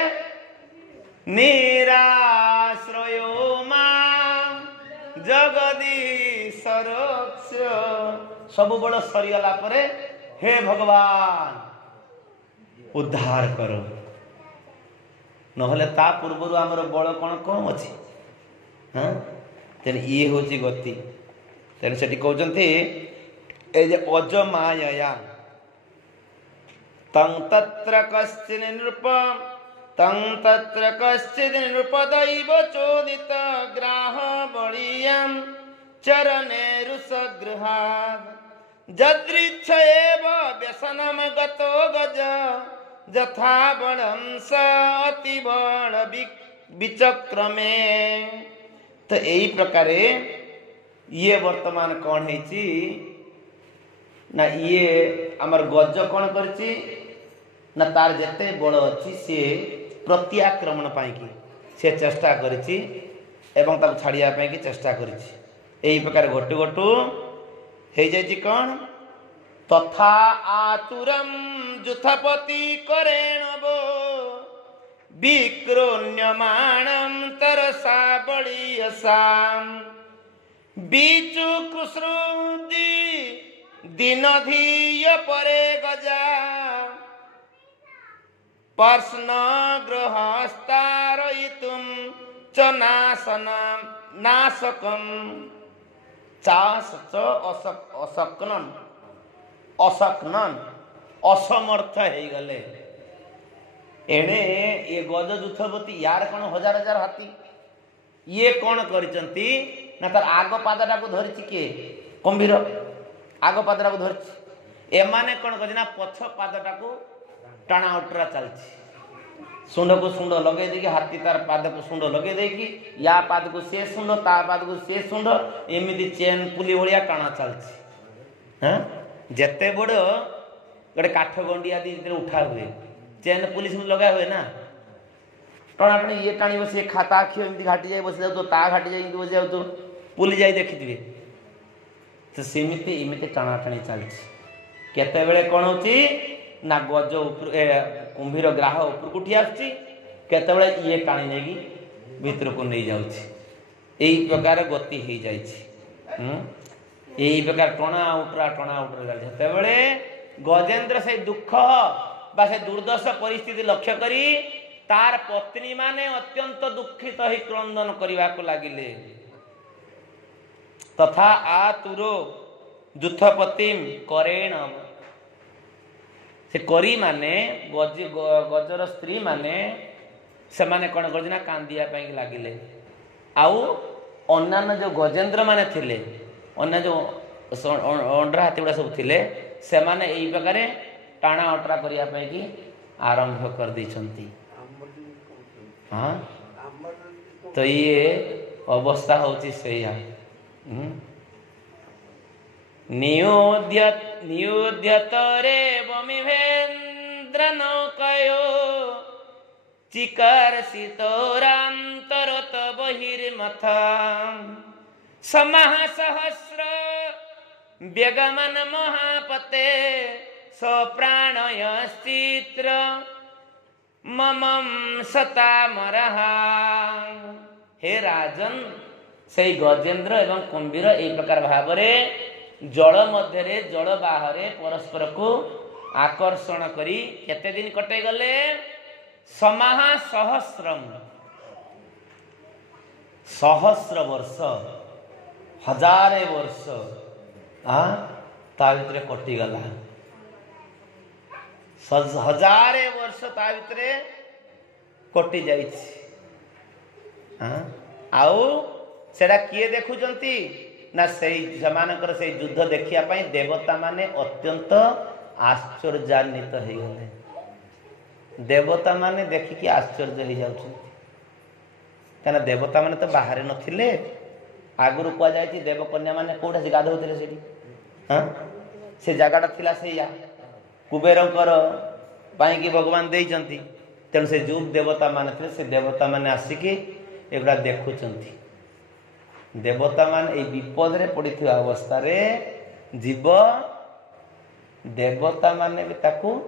निराश्रयो मां जगदीश रक्ष सब बल सरीगला परे हे भगवान उद्धार करो नहले ता पूर्व आमर बल कौन कम अच्छी हाँ तेन ये हूँ गति तेन से कहते अजमाया तं तत्र कश्चिन् नृप तं तत्र कश्चित् नृपदैव चोदित ग्राह बलियां चरणेरुसगृहात् जदृच्छ एव व्यसनं गतो गज यथा बलं स अति बल विचक्रमे तो यही प्रकार ये वर्तमान कौन है ना ये आमर गज कौन करची ना तार जेते बल अच्छी सी प्रत्याक्रमण पाई से चेष्टा करिछि एवं ताको छाड़िया पाई की चेष्टा करिछि यही प्रकार घटू घटू हो जाइछि कौन तथा आतुरम जुथपति करेणवो विक्रोण्यमाणं तरसा बलियसाम बीचु कृष्णुदी दिनधीय परे गजा पर्ष्ण गृहस्तारयितुं च नाशनम नाशकम चास च असक्नन असक्नन असमर्थ हो गले एणे ये गज जुथपति यार कौन हजार हजार हाथी ये कौन करिसंती ना तार आग पादटा को धरिछि के कुंभीर आग पादटा को धरिछि एमाने कौन करछि ना पछ पादटा को टाणा उटरा चलछि सुंड को सुंड लगे देकी हाथी तार पाद को सुंड लगे देकी या पाद को से सुंड ता पाद को से सुंड एमिति चेन पुली भलिया टाणा चलछि हां जेते बड़ गोटे काठ गंडी आदि उठा हुए चेन पुलिस में लगा हुए ना टाणा टाणी ये टाणी बस खाता आखि एमती घाटी जाए बस जाऊ ता घाटी जाए बस जाऊ तो पुली जाए देखिथिबे तो सेमिति एमिति टाणा टाणी चलछि केतेबेले कोन होची ना गज कुंभीर ग्राह ऊपर उठी आसछि केतेबेले ये टाणी नेगी भीतर को नहीं जाउछि एई प्रकार गति हो जाइछि यही प्रकार टणा उटरा जेतेबेले गजेंद्र से दुख बा से दुर्दश परिस्थिति लक्ष्य करी तार पत्नी माने अत्यंत दुखित ही क्रंदन करने को लगिले तथा आतुरो जुथपतिम करेण से करी माने गजर स्त्री माने से माने कौन कर कांदिया लगिले आउ अन्य जो गजेंद्र माने थिले, अन्य जो अंडरा हाथी गुड़ा सब थिले, से माने यही प्रकार टाणा अटरा करने की आरंभ कर दी। हाँ तो ये अवस्था होची सैया नियुध्यत रे बमिभेन्द्र नौकयो चिकर्षितोरान्तरत बहिर्मथा समाह सहस्र व्यगमन महापते सप्राणयश्चित्र ममं सतामरहा। हे राजन से गजेन्द्र एवं कुंभीर एक प्रकार भाव जल मध्य जल बाहर परस्पर को आकर्षण करी केते दिन कटे गले समाह सहस्रम सहस्र वर्ष हजारे वर्ष ता भितर कटिगला हजारे वर्ष ता भितर कटि जाइछि। आउ सेटा किए देखुचंती ना सेमानकर से युद्ध देखिया पाई देवता माने अत्यंत आश्चर्यान्वित हो गले। देवता माने देखिकी आश्चर्य हो जाउछंती कहना देवता माने तो बाहर नथिले आगुरु कुआ जायछि देवकन्या माने कोठा से गाधौथिले सेठी से जगाटा थिला सेया कुबेरंकर पाई कि भगवान देइचंती तेणु से जो देवता माने थे से देवता माने आसिकी एगुड़ा देखुचंती। देवता मान ए विपद रे पड़िथिबा अवस्था रे जीव देवता माने भी ताकू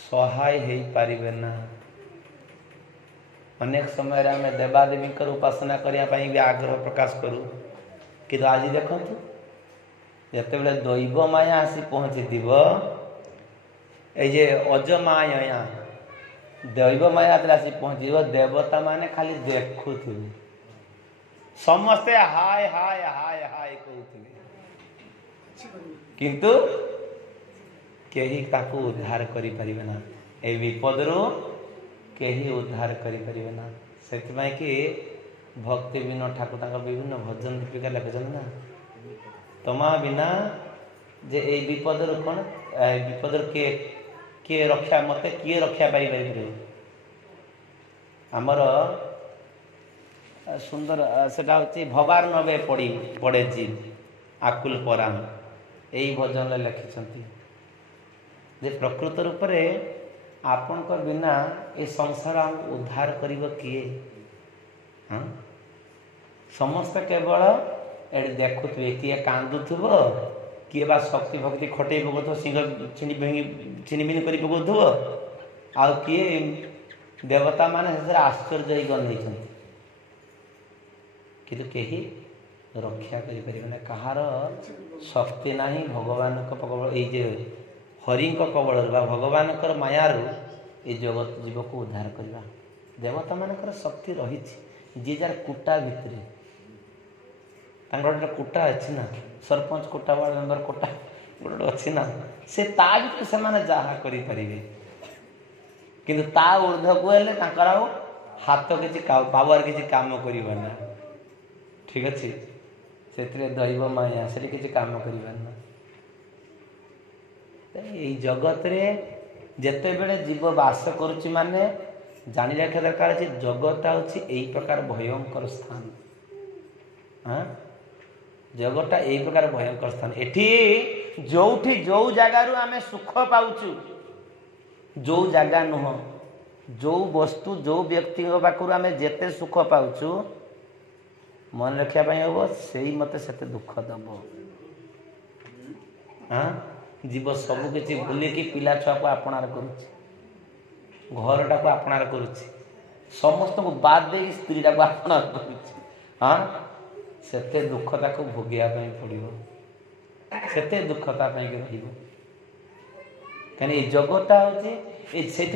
सहाय हेई पारिबे ना। अनेक समय रे हमें देवादेवी उपासना करिया पई भी आग्रह प्रकाश करू कि आज देखंतु जेतेबेले दैव माया आसी पहुंची दिबो ए जे अजमाया दैव माया आसी पहुंची देवता माने खाली देखुथिबे समस्ते हाय हाय हाय हाय कहते किंतु केही ताकू उद्धार करि परिबे ना ए विपद रो केही उद्धार करि परिबे ना। सेतिमाय कि भक्ति विनोद ठाकुर तांका विभिन्न भजन दीपिका लिखिछन ना तमा बिना जे ए विपद रो कोन विपद रो के रक्षा मते किए रक्षा पाई परिबे हमर सुंदर सेटा होची भवार नबे पड़ी पड़े जीव आकुल पराम यही भजन लिखिछंती जे प्रकृत रूप रे आपनकर बिना ए संसार उद्धार करिवो किए। हाँ समस्त केवल ए देखुथबे किए कांदुथबो किए बा शक्ति भक्ति खटै पगुथबो सिंह छिनिबिनी करि पगुथबो आ किए देवता माने से आश्चर्य ही गन होइछंती किंतु केही रक्षा करि परिबे कहार शक्ति नाही भगवान को कबल ए जे हरि को कबल भगवान कर मायार ए जगत जीव को उद्धार करवा देवता मानकर शक्ति रही जी जार कुटा भितरे कुटा अच्छी ना सरपंच कुटा वार्ड मेंबर कुटा गोटे अच्छी ना से ता भितर से माने जहा करि परिबे किंतु ता ऊर्ध्व को हेले तांकर हाथ किछि पावर किछि काम करिबा ना ठीक अच्छे से दैव माया से किसी काम करिबार ना। यही जगत रे जेते बेले जीव वास करुची माने जानि रखा दरकार जे जगतटा होची एई प्रकार भयंकर स्थान। हाँ जगतटा एई प्रकार भयंकर स्थान एठी जोठी जो जगार आमे सुख पाउचु जो जगह नुह जो वस्तु जो व्यक्ति पाखु आमे जेते सुख पाउचु मन रखा हम से मत से दुख दब। हाँ जीव सब किसी भूलिकी पिला छुआ को आपणार करुच्ची घरटा को आपणार करुच्ची समस्त को बाद दे स्त्री को आपणार करुच्ची। हाँ सेते दुखता को भोगिया पड़ो सेते दुखता कहीं जगतटा हूँ से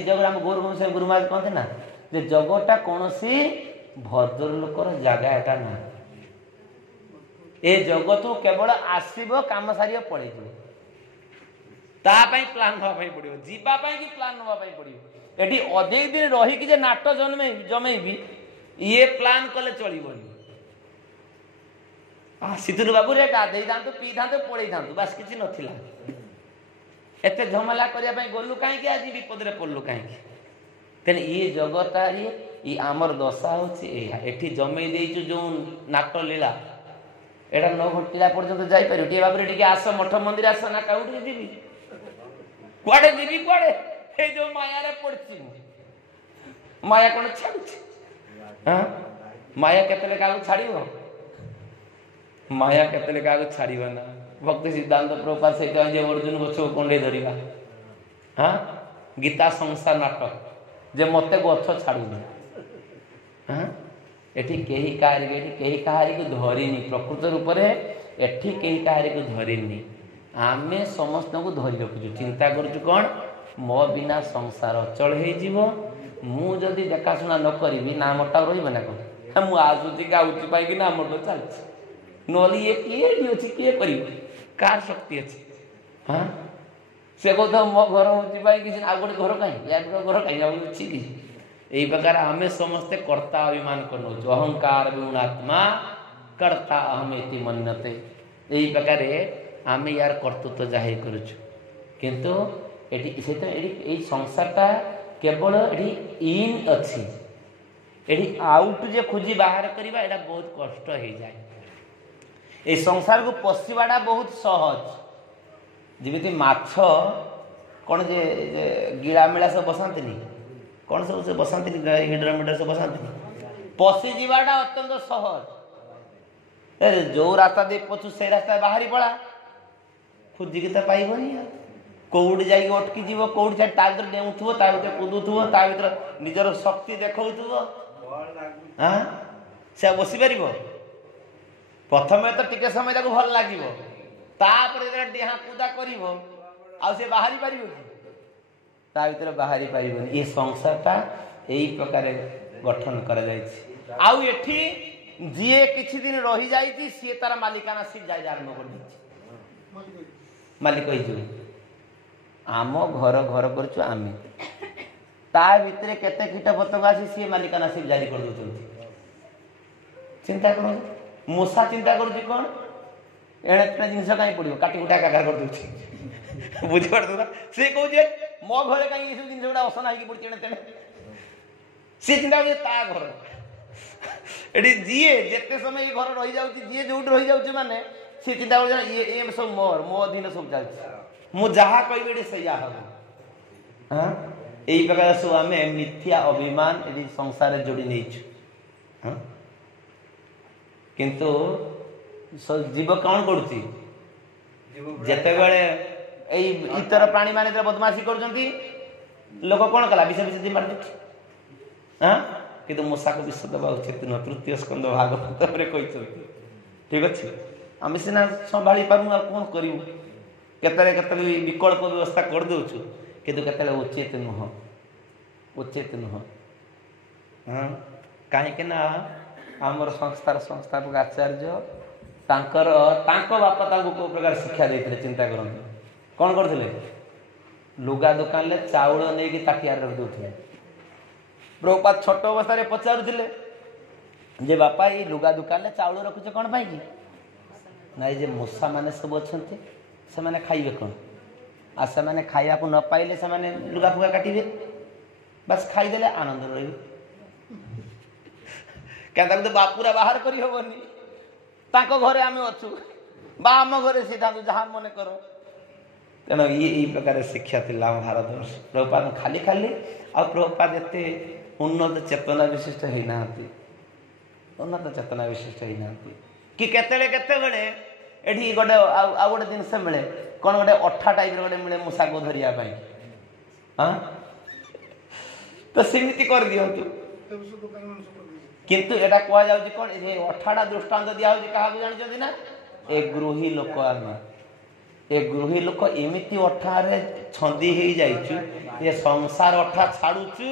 जगह आम गौर गुरुमा कहते ना जे जगतटा कौन सी भद्र लोकर जगह एटा ना ए जगत केवल आसब काम सारी पड़े प्लान नापी पड़ो जीवाई कि प्लान नापी पड़ो ये अधिक दिन रही नाट जमेबी ये प्लान कले चलबनी सिद्धू बाबू रे गाधे था पी था पड़े था बास किसी नथिला एते झमेला करने गलु कहीं आज विपद पड़लु कहीं तेने ये जगत ये आमर दशा होठी जमे देचु जो नाट लीला एटा न घटिला पर्यंत जापर टे बाबू टे आस मठ मंदिर आस ना कौटे जी कुआड़े जी कुआड़े ये जो माया पड़ी माया कौन छाड़ू हाँ माया केतले क्या छाड़ माया केतले क्या छाड़ ना भक्ति सिद्धांत प्रभुपाद से अर्जुन गछ कंडे धरवा हाँ गीता संसार नाटक जे मते गछ छाड़ूनी हाँ एठी केही कहारी को धरिनी प्रकृत रूप से एठी केही कहारी को धरिनी आमे समस्त को धरी रखुचु चिंता करुचु कौन मो बिना संसार अचल हो मु जदि देखाशुना न करी नामटा रही ना कौन मुझे आसुची गाँची पाई नामटा चलती नली ये किए अच्छी किए कर कार शक्ति अच्छी हाँ से कह मो घर होती किसी आ गए घर कहीं घर कहीं अच्छी कि यही प्रकार आमे समस्ते कर्ता अभिमान कर अहंकार विगुणात्मा कर्ता अहम इति मन्यते यही प्रकार आमे यार कर्तृत्व जाहिर करुचु किंतु एटी संसारटा केवल इन अच्छी एटी आउट जे खोजी बाहर करवा एटा बहुत कष्ट हो जाए ये संसार को पशिवाटा बहुत सहज जमी माछ कौन जे गिड़ा मेला सब बसाती कौन सब से बसाती हिडर मिडर सब बसाती पशि जावाटा अत्यंत सहज जो रास्ता दे पचु से रास्ता बाहरी पड़ा खोजिकी तो पाइबनी कौटी जा अटकी जीव कौटी ता भर डेऊथुव ता भर कूदुथुव ता भर निजर शक्ति देखुव हाँ से बसी पार प्रथम तो टिके समय भल लगे डेहा कूदा कर बाहरी पार ता भर बाहरी पार ये संसारटा यही प्रकार गठन कर जी किछि दिन रही जाइए सी तार मालिकाना सीट जाए आरंभ कर मालिक आम घर घर कर आमे ता भितर केते कीट पतंग आसी सी मालिकाना सीट जारी कर दउछन चिंता कर मूषा चिंता करुच्ची कौन एणे जिनस कहीं पड़ो काटी कुटा काकार कर दूसरी बुझीपार सी कहे मो घर कहीं सब जिन गुड़ा असना हो पड़ी एणे तेणे सी चिंता कर ये जीए जिते समय घर रही जाऊँ जी जो रही जाऊँ माने सी चिंता कर ये सब मोर मो अधीन सब चलती मु जहा कह सैया हम हाँ यही प्रकार सब आम मिथ्या अभिमान यदि संसार जोड़ी नहीं हाँ किंतु जीव कौन करुच्ची जिते बड़े इतर प्राणी मान बदमाशी कर लोक कौन कला विष विष मार हाँ किंतु मूषा को विष दबा उचित न तृतीय स्कंद भागवत ठीक अच्छे आम सीना संभाली पारू आ कौन करूँ केत विकल्प व्यवस्था कर दौचु किंतु केत उचित उचित नुह हाँ कहीं आमर संस्थार संस्थापक आचार्य तांकर बापा को प्रकार शिक्षा देते चिंता करते कौन करते लुगा दुकान ले चाउल नहीं ताटियार रख दौले प्रभुपाद छोट अवस्था पचारुले जे बापा ये लुगा दुकान ले चाउल रखुचे कौन पाई कि ना जे मूषा मैंने सब अच्छा से मैंने खाइबे कौन आ से मैंने खाइबा को न पाइले से मैंने लुगा फुगा काटिबे बस खाईदेले आनंद रही क्या तो पूरा बाहर करी हेनी ताको घरे आम अच्छु बा आम घरे सी था जहाँ मन कर तेना ये प्रकार शिक्षा थी भारत वर्ष प्रभुपाद खाली खाली आ प्रभुपाद एते उन्नत चेतना विशिष्ट होना उन्नत चेतना विशिष्ट होना कि केतले केते बेले एठी गोटे आ गोटे जिनस मिले कौन गोटे अठा टाइप गोटे मिले मूषा को धरिया हाँ तो सेमती कर दिंतु किंतु एटा कह जाउची कौन ये अठाटा दृष्टांत दिया होची कहा जानते ना ए गृही लोक आम ए गृही लोक एमती अठारे छंदी हो जाइचु ये संसार अठा छाड़ुचु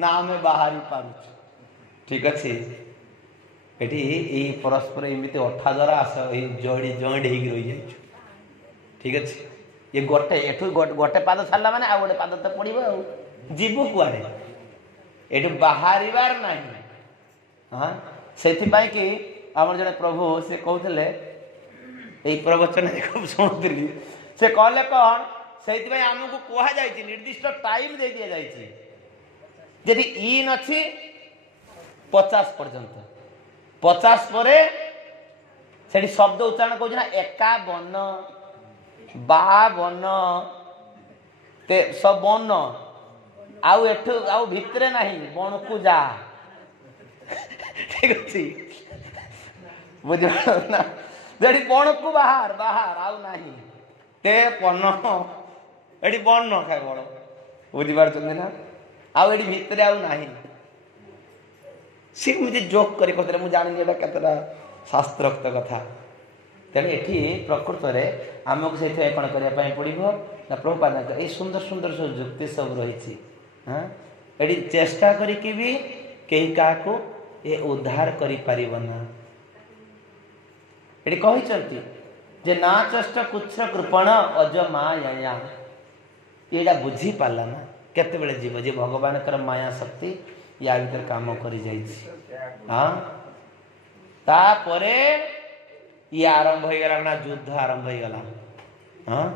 ना आम बाहरी पारुचु ठीक अच्छे ये परस्पर एमती अठा द्वारा आस जॉइंट हो रही जाइचु ठीक अच्छे ये गोटे एठू गोटे पाद छाड़ा माने आ गोटे पाद तो पड़ो जीव कुआड़े एठू बाहर ना हाँ से कि आम जड़े प्रभु से कहते प्रवचन खूब शुणुली से कहले कौन से आमको कहुई निर्दिष्ट टाइम दे दि जाइए यदि इन अच्छी 50 पर्यंत 50 पर से शब्द उच्चारण कौन 51 52 सब बन आउ एठू आउ भितरे नहीं बन को जा ठीक अच्छे बुझ ना जड़ी बन को बाहर बाहर आउ नहीं ते पन एटी बन न खाए बड़ बुझीपार ना आउ एटी भितरे आउ नहीं सी मुझे जोक करी कहते मुझे जानी एटा केतटा शास्त्रोक्त कथा तेणु ये प्रकृत में आमको से कौन करने पड़ो ना प्रभुपाद ये सुंदर सुंदर सब जुक्ति सब रही हाँ ये चेष्टा करी भी कहीं क्या ये उद्धार कर ये कहते जे ना चष्ट कुछ कृपण अज माया ये बुझी पाला ना केते जीव जे भगवान कर माया शक्ति या भीतर काम कर हाँ तापरे ये आरंभ हो गला ना युद्ध आरंभ हो गला हाँ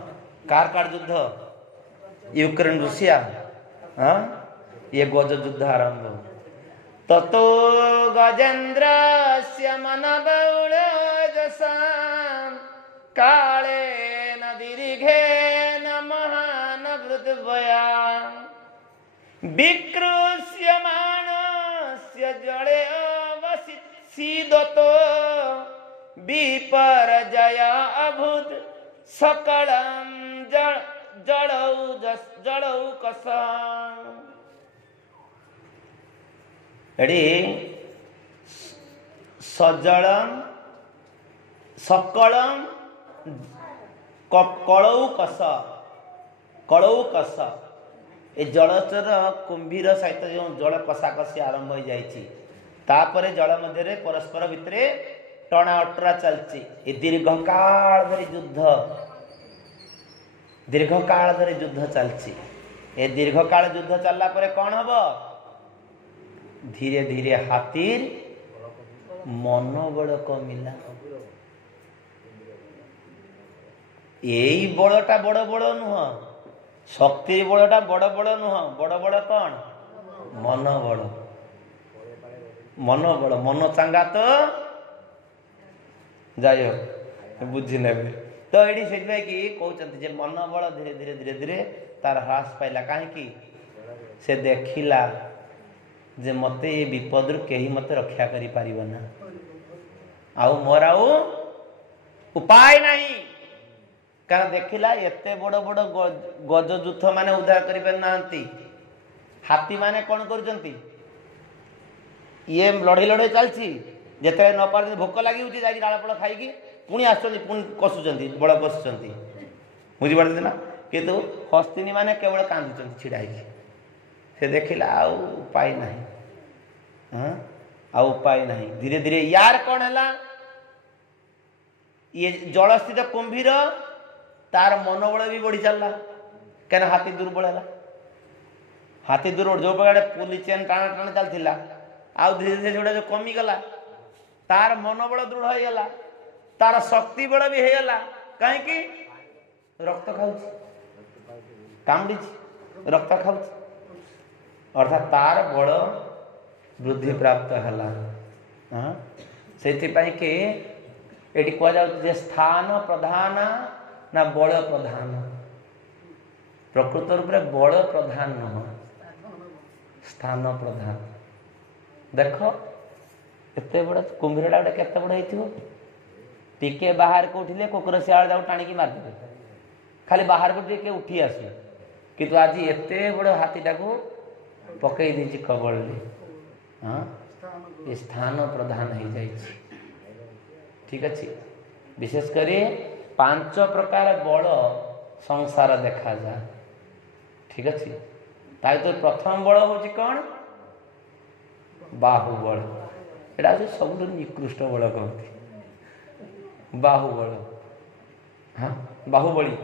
कार युद्ध यूक्रेन रूसिया हाँ ये गज युद्ध आरंभ ततो गजेन्द्र से मन बौल जसा काले न दीर्घे न महान वृद्वया विकृष्यमाणस्य जले अवसिदतो विपर्जय अभूत सकलं जड़ौ कसा सजलम सकलम कलौ कस ए जलचर कुंभीर सहित जो जल कषाकषि आरंभ हो जापर जल मध्य परस्पर भितर टणा अटरा चलती दीर्घ काल धरी युद्ध चलती ए दीर्घ काल युद्ध चलला परे कौन हम धीरे धीरे हाथीर मनोबल कमिला यही बड़टा बड़ बड़ नुह शक्ति बड़टा बड़ बड़ नुह बड़ बड़ कौन मनोबल मन चांगा तो जाय बुझी ने तो ये कि कहते मनोबल धीरे धीरे धीरे धीरे तार ह्रास पाइला कहीं से देखिला जे मते ये विपद रु कहीं मत रक्षा करि पारिबो ना आउ मोर आउ उपाय नहीं कारण देखिला एते बड़ बड़ गज युद्ध माने उद्धार करि पार नांती हाथी माने कौन करजंती ये लड़े लड़े चलती जेते न पार भोक लगी जाई डालपड़ खाई पुणी आसुँच पुणी कसुचंती बड़ कसुचंती बुझी पारते ना किंतु हस्तिनी माने केवल कांदुचंती छिड़ा से देखिला आउ उपाय नहीं हाँ आउ उपाय नहीं धीरे धीरे यार कौन है ये जलस्थित कुंभीर तार मनोबल भी बढ़ी चलला क्या हाथी दुर्बल है हाथी दुर्बल जो प्रकार पुली चेन टाणा टाणा चलता आउ धीरे धीरे जोड़ा जो कमी गला तार मनोबल दृढ़ हो गला तार शक्ति बल भी हो गला कहीं रक्त खाऊ कामुड़ी रक्त खाऊ अर्थात तार बल वृद्धि प्राप्त है से कह स्थान प्रधान ना बल प्रधान प्रकृत रूप में बल प्रधान नुह स्थान प्रधान देख एत बड़ कुंभीरटा गोटे केते बड़ हो टिके बाहर को उठिले कुकुर शियाल जाऊ टाणिकी मारदे खाली बाहर को टिके उठी आसे किंतु आज एते बड़ हाथीटा को पकई दी कबल हाँ ये स्थान प्रधान हो जाए ठीक अच्छे विशेषकर 5 प्रकार बल संसार देखा जा ठीक अच्छे तो प्रथम बल हूँ कौन बाहुबल एटा सब निकृष्ट बल कहते बाहुबल हाँ बाहुबली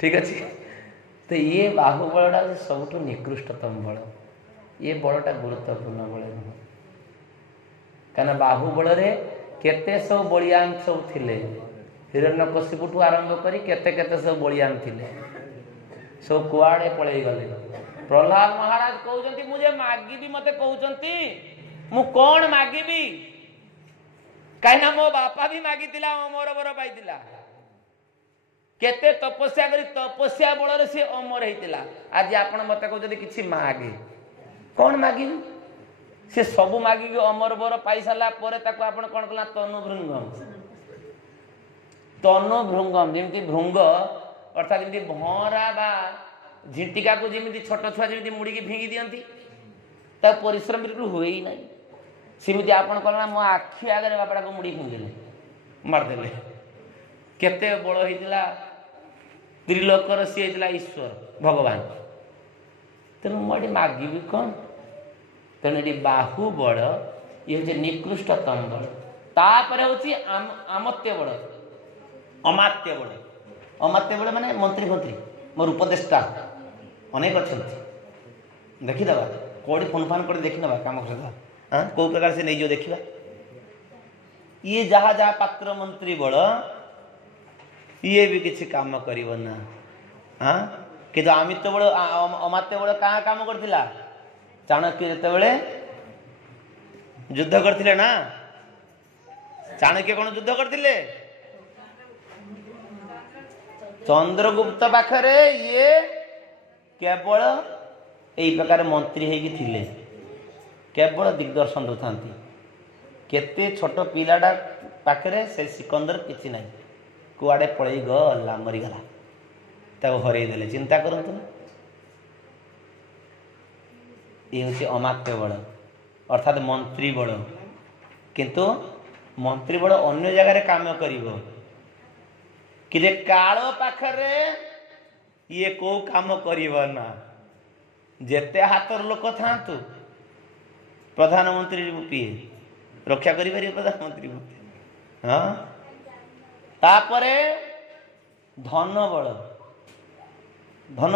ठीक अच्छे तो ये बाहुबलटा सब निकृष्टतम बल ये बलटा गुरुत्वपूर्ण बल नुह क्या बाहुबल केते सब बलियान सब थिले हिरण्यकशिपु आरंभ करी केते केते सब बलियान थिले सब कुआड़े पलि गले। प्रहलाद महाराज कहउचंती मुझे मागिबी मते कहउचंती मु कोन मागिबी कहीं मो बापा भी मागितिला अमर बर पाइतिला केते तपस्या करी तपस्या बल से अमर होता। आज आपण मत कहते कि मागे कौन मागे से सब मागिक अमर बर पाई सारा कौन कला तनुभृंगम तनुभृंगम जमी भृंग अर्थात जमी भंरा बा झिंटिका को जमी छोट छुआ जमी मुड़ी भिंगी दिखती परिश्रम बिल्कुल हुए ही ना सेमती आपन कला मो आखि आगे बापा को मुड़ी फिंगिले मारदे केते बल होता त्रिलोकर सी होता ईश्वर भगवान तेणु मुझे मागिबी कौन तेणु ये बाहु बड़ ये हूँ निकृष्टतम बड़ तापर हूँ आमत्य बड़ अमात्य बड़ अमात्य बड़ माने मंत्री मंत्री मोर उपदेष्टा अनेक अच्छा देखीदे कौड़ी फोन फान कर देखीना कम कर हाँ कौ प्रकार से नहीं जो देखा ये जहाँ जहाँ पात्र मंत्री बड़ ये भी किसी काम करिव ना हाँ कि अमित बड़ अमात्य बड़ क्या काम करथिला चाणक्य जिते बड़े युद्ध करथिले ना चाणक्य कौन युद्ध करथिले चंद्रगुप्त पाखरे ये केवल यही प्रकार मंत्री होगी थिले केवल दिग्दर्शन दौथा केते छोट पिलाटा पाखरे से सिकंदर किसी ना कुआड़े पलि गला मरीगला ताको हरईदेले चिंता करतु ये हूँ अमात्य बड़ अर्थात मंत्री बड़ किंतु मंत्री बड़ अन्य जगार काम करिवो कि काल पाखरे ये को काम करिवो ना जेते हाथर लोक थांतु प्रधानमंत्री पीए रक्षा करि पारे प्रधानमंत्री हाँ तापरे धन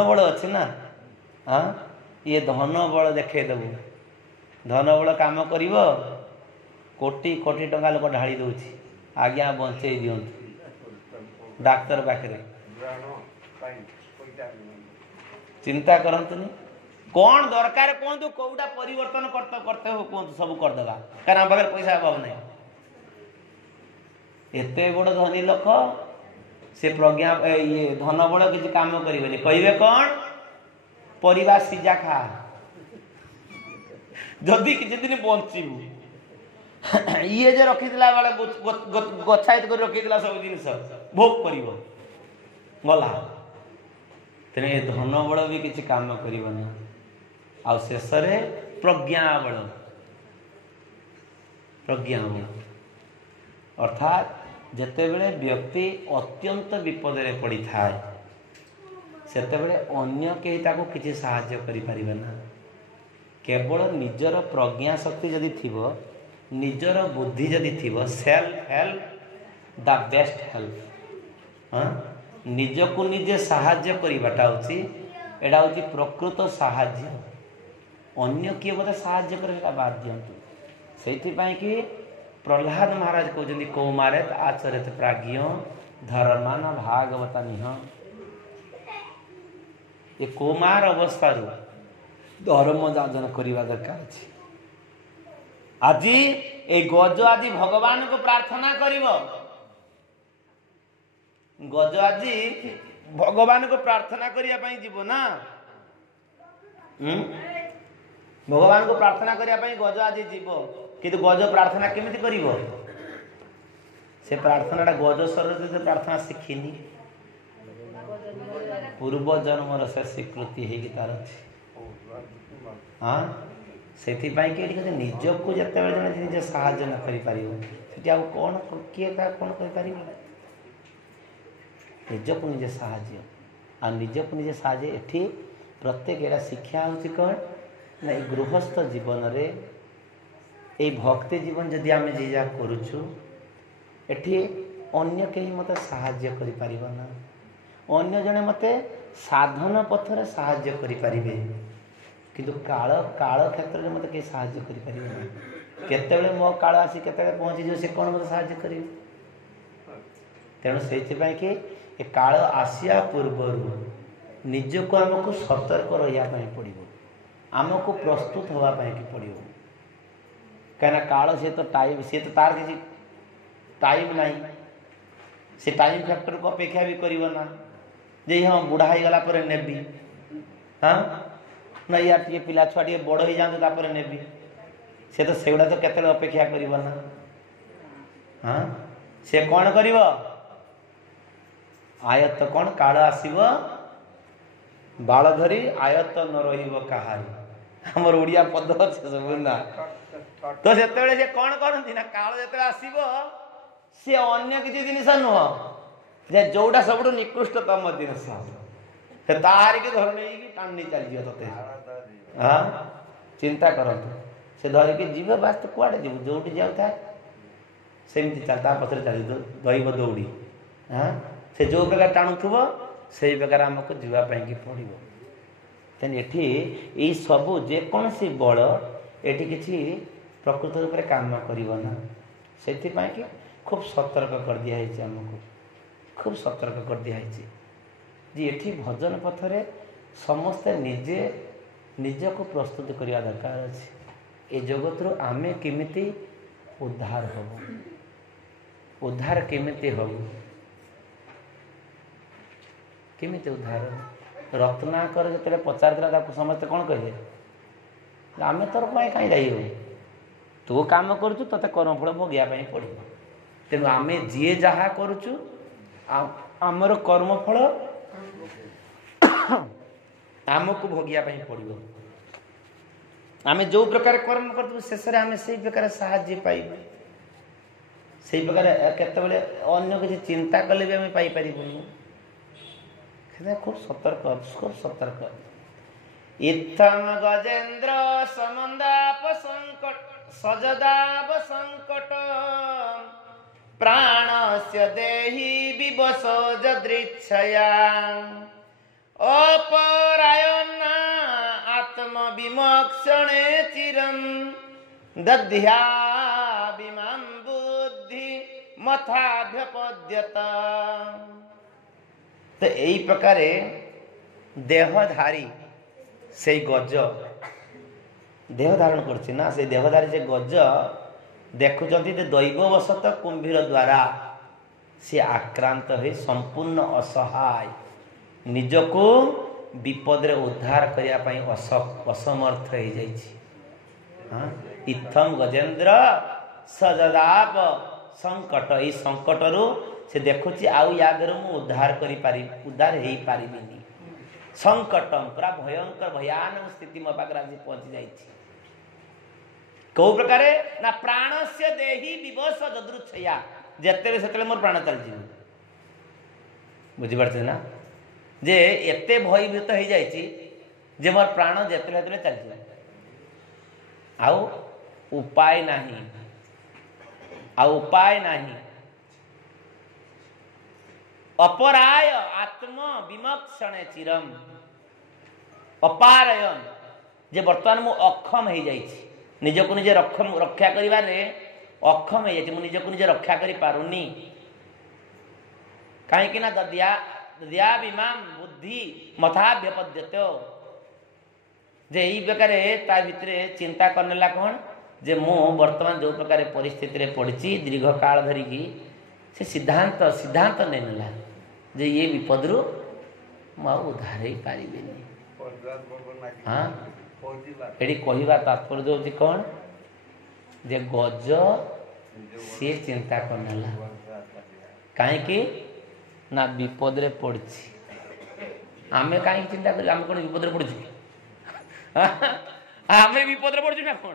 बल अच्छे ना हाँ ये धन बल देखदेबू धन बल काम कर कोटी कोटी टंका लोक ढाली दौची आज्ञा बंचे दिंतु डाक्तर पाखे चिंता करतुनि कौन दरकार कहतु कौटा परिवर्तन करते हो कहतु सब करदेगा कारण आम पाखे पैसा अभाव नहीं एते बड़ धनी लोक से प्रज्ञा ये धन बड़ किसी काम करेंगे कहे कौन परिवार सीजा खा जदि किसी दिन बचू ये जे रखी बेले गच्छायित कर रखी सब जिन भोग कर गला तेने ये धन बड़ भी किसी काम करना आ शेष प्रज्ञा बल अर्थात जेतेबेले व्यक्ति अत्यंत विपद में पड़ी थाए सेतेबेले अन्य केही ताको किछि सहाय्य करि परिबे ना केवल निजर प्रज्ञा शक्ति जदि थिबो निजर बुद्धि जदि थिबो self help the best help हाँ निज को निजे सहाय्य करिबाटा होछि एडा होछि प्रकृत सहाय्य अन्य किए बोले सहाय्य करेगा बात दियंतु सेति पई कि प्रहलाद महाराज कहते कौमारेत आचरित प्राज्ञ धर्मान भागवता निह ये कौमार अवस्था धर्म जाजन करने दरकार अच्छे आज ए गज आज भगवान को प्रार्थना करिवो गज आज भगवान को प्रार्थना करिया पई जीवो ना भगवान को प्रार्थना करिया पई गज आज जीवो किंतु गज प्रार्थना केमिति करिवो से प्रार्थना गज स्वर से प्रार्थना शिखिनी पूर्व जन्म से स्वीकृति है तार हाँ से निज को जिते निजे साहाय्य न कर कौन किए कौन कर निज को निजे साहाय्य आ निज को निजे साहाय्य एठी प्रत्येक एटा शिक्षा होची कौन ना गृहस्थ जीवन रे ए भक्ति जीवन जदि आम जे जा करुछु एठी अन्य कहीं मत साहाय्य करि परिबो ना अन्य जने मते साधन पथरे साहाय्य करि परिबे किंतु काल काल क्षेत्र में मते के साहाय्य करि परिबे ना केतेबेले मो काल आसी केतेबेले पहुंची जो से कोन मते साहाय्य करिवे तेणु सेति पई कि ए काल आसिया पूर्वरु ନିଜକୁ ଆମକୁ ସତର୍କ ରହିବା ପାଇଁ ପଡ଼ିବ, ଆମକୁ ପ୍ରସ୍ତୁତ ହେବା ପାଇଁ ପଡ଼ିବ। କାହିଁକିନା କାଳ ସିଏ ତ ଟାଇମ୍, ସିଏ ତ ତାର କିଛି ଟାଇମ୍ ନାହିଁ, ସେ ଟାଇମ୍ ଫ୍ୟାକ୍ଟରକୁ ଅପେକ୍ଷା ବି କରିବ ନା ଯେ ହଁ ବୁଢ଼ା ହେଇଗଲା ପରେ ନେବି, ହଁ ନା ୟାର ଟିକେ ପିଲା ଛୁଆ ଟିକେ ବଡ଼ ହେଇଯାଆନ୍ତୁ ତାପରେ ନେବି, ସେ ତ ସେଗୁଡ଼ା ତ କେତେବେଳେ ଅପେକ୍ଷା କରିବ ନା। ହଁ ସେ କ'ଣ କରିବ? ଆୟତ କ'ଣ କାଳ ଆସିବ ବାଳ ଧରି ଆୟତ ନ ରହିବ କାହାରି, ଆମର ଓଡ଼ିଆ ପଦ ଅଛି ସବୁ ନା। ତ ସେତେବେଳେ ସେ କ'ଣ କରନ୍ତି ନା, କାଳ ଯେତେବେଳେ ଆସିବ ସେ ଅନ୍ୟ କିଛି ଜିନିଷ ନୁହଁ ଯେ ଯୋଉଟା ସବୁଠୁ ନିକୃଷ୍ଟତମ ଜିନିଷ ସେ ତାରିକି ଧରି ନେଇକି ଟାଣି ଚାଲିଯିବ ତତେ। ହଁ ଚିନ୍ତା କରନ୍ତୁ, ସେ ଧରିକି ଯିବ, ବାସ୍ ତୁ କୁଆଡ଼େ ଯିବୁ, ଯୋଉଠି ଯାଉଥାଏ ସେମିତି ଚାଲ, ତା ପଛରେ ଚାଲି ଦୈବ ଦୌଡ଼ି। ହଁ ସେ ଯୋଉ ପ୍ରକାର ଟାଣୁଥିବ ସେଇ ପ୍ରକାର ଆମକୁ ଯିବା ପାଇଁକି ପଡ଼ିବ। ତେଣୁ ଏଠି ଏଇ ସବୁ ଯେକୌଣସି ବଳ ଏଠି କିଛି ପ୍ରକୃତ ରୂପରେ କାମ କରିବ ନା। ସେଥିପାଇଁ କି ଖୁବ୍ ସତର୍କ କରିଦିଆହେଇଛି, ଆମକୁ ଖୁବ୍ ସତର୍କ କରିଦିଆହେଇଛି ଯେ ଏଠି ଭଜନ ପଥରେ ସମସ୍ତେ ନିଜେ ନିଜକୁ ପ୍ରସ୍ତୁତ କରିବା ଦରକାର ଅଛି। ଏ ଜଗତରୁ ଆମେ କେମିତି ଉଦ୍ଧାର ହବୁ, ଉଦ୍ଧାର କେମିତି ହବୁ, କେମିତି ଉଦ୍ଧାର? ରତ୍ନାକର ଯେତେବେଳେ ପଚାରିଥିଲା ତାକୁ ସମସ୍ତେ କ'ଣ କହିଲେ? ଆମେ ତୋର ପାଇଁ କାହିଁ ଦାୟୀ ହବୁ, ତୁ କାମ କରୁଛୁ, ତୋତେ କର୍ମଫଳ ଭୋଗିବା ପାଇଁ ପଡ଼ିବ। ତେଣୁ ଆମେ ଯିଏ ଯାହା କରୁଛୁ ଆମର କର୍ମଫଳ ଆମକୁ ଭୋଗିବା ପାଇଁ ପଡ଼ିବ। ଆମେ ଯେଉଁ ପ୍ରକାର କର୍ମ କରୁଥିବୁ ଶେଷରେ ଆମେ ସେଇ ପ୍ରକାର ସାହାଯ୍ୟ ପାଇବୁ। ସେଇ ପ୍ରକାର କେତେବେଳେ ଅନ୍ୟ କିଛି ଚିନ୍ତା କଲେ ବି ଆମେ ପାଇପାରିବୁନି। ଖୁବ୍ ସତର୍କ, ଖୁବ୍ ସତର୍କ। ଇତ୍ତମ ଗଜେନ୍ଦ୍ର ସମନ୍ଦାପ ସଙ୍କଟ ସଜଦାବ ସଙ୍କଟ ପ୍ରାଣସ୍ୟ ଦେହି ବିବଶ ଯଦୃଚ୍ଛୟା ଅପରାୟଣା ଆତ୍ମବିମୋକ୍ଷଣେ ଚିରଂ ଦଧ୍ୟା ବିମାଂ ବୁଦ୍ଧି ମଥାଭ୍ୟପଦ୍ୟତ। ତ ଏଇ ପ୍ରକାରେ ଦେହଧାରୀ ସେଇ ଗଜ ଦେହ ଧାରଣ କରୁଛି ନା, ସେଇ ଦେହଧାରୀ ସେ ଗଜ ଦେଖୁଛନ୍ତି ଯେ ଦୈବବଶତଃ କୁମ୍ଭୀର ଦ୍ୱାରା ସେ ଆକ୍ରାନ୍ତ ହୋଇ ସମ୍ପୂର୍ଣ୍ଣ ଅସହାୟ, ନିଜକୁ ବିପଦରେ ଉଦ୍ଧାର କରିବା ପାଇଁ ଅସମର୍ଥ ହେଇଯାଇଛି। ଇଥମ ଗଜେନ୍ଦ୍ର ସଜଦାପ ସଙ୍କଟ, ଏଇ ସଙ୍କଟରୁ ସେ ଦେଖୁଛି ଆଉ ୟା ଦେହରୁ ମୁଁ ଉଦ୍ଧାର ହେଇପାରିବିନି। ସଙ୍କଟମ, ପୁରା ଭୟଙ୍କର ଭୟାନକ ସ୍ଥିତି ମୋ ପାଖରେ ଆଜି ପହଞ୍ଚି ଯାଇଛି। କୋଉ ପ୍ରକାରେ ନା ପ୍ରାଣସ୍ୟ ଦେହି ବିବଶ ଯଦୃଚ୍ଛୟା, ଯେତେବେଳେ ସେତେବେଳେ ମୋର ପ୍ରାଣ ଚାଲିଯିବ। ବୁଝିପାରୁଛନ୍ତି ନା, ଯେ ଏତେ ଭୟଭୀତ ହେଇଯାଇଛି ଯେ ମୋର ପ୍ରାଣ ଯେତେବେଳେ ସେତେବେଳେ ଚାଲିଯିବ, ଆଉ ଉପାୟ ନାହିଁ, ଆଉ ଉପାୟ ନାହିଁ। ଅପରାୟ ଆତ୍ମ ବିମୋକ୍ଷଣେ ଚିରମ, ଅପାରାୟଣ, ଯେ ବର୍ତ୍ତମାନ ମୁଁ ଅକ୍ଷମ ହେଇଯାଇଛି, ନିଜକୁ ନିଜେ ରକ୍ଷା କରିବାରେ ଅକ୍ଷମ ହେଇଯାଇଛି, ମୁଁ ନିଜକୁ ନିଜେ ରକ୍ଷା କରିପାରୁନି। କାହିଁକି ନା ଦଦ୍ୟା ବିମାଂ ବୁଦ୍ଧି ମଥାଭ୍ୟପଦ୍ୟତ, ଯେ ଏଇ ପ୍ରକାରେ ତା ଭିତରେ ଚିନ୍ତା କରିନେଲା କ'ଣ ଯେ ମୁଁ ବର୍ତ୍ତମାନ ଯେଉଁ ପ୍ରକାର ପରିସ୍ଥିତିରେ ପଡ଼ିଛି ଦୀର୍ଘ କାଳ ଧରିକି, ସେ ସିଦ୍ଧାନ୍ତ ନେଇନେଲା ଯେ ଇଏ ବିପଦରୁ ମୁଁ ଆଉ ଉଦ୍ଧାର ହେଇପାରିବିନି। ହଁ ଏଠି କହିବା ତାତ୍ପର୍ଯ୍ୟ ହେଉଛି କ'ଣ ଯେ ଗଜ ସିଏ ଚିନ୍ତା କରିନେଲା, କାହିଁକି ନା ବିପଦରେ ପଡ଼ିଛି। ଆମେ କାହିଁକି ଚିନ୍ତା କରିବୁ, ଆମେ କ'ଣ ବିପଦରେ ପଡ଼ିଛୁ? ଆମେ ବିପଦରେ ପଡ଼ିଛୁ ନା କ'ଣ?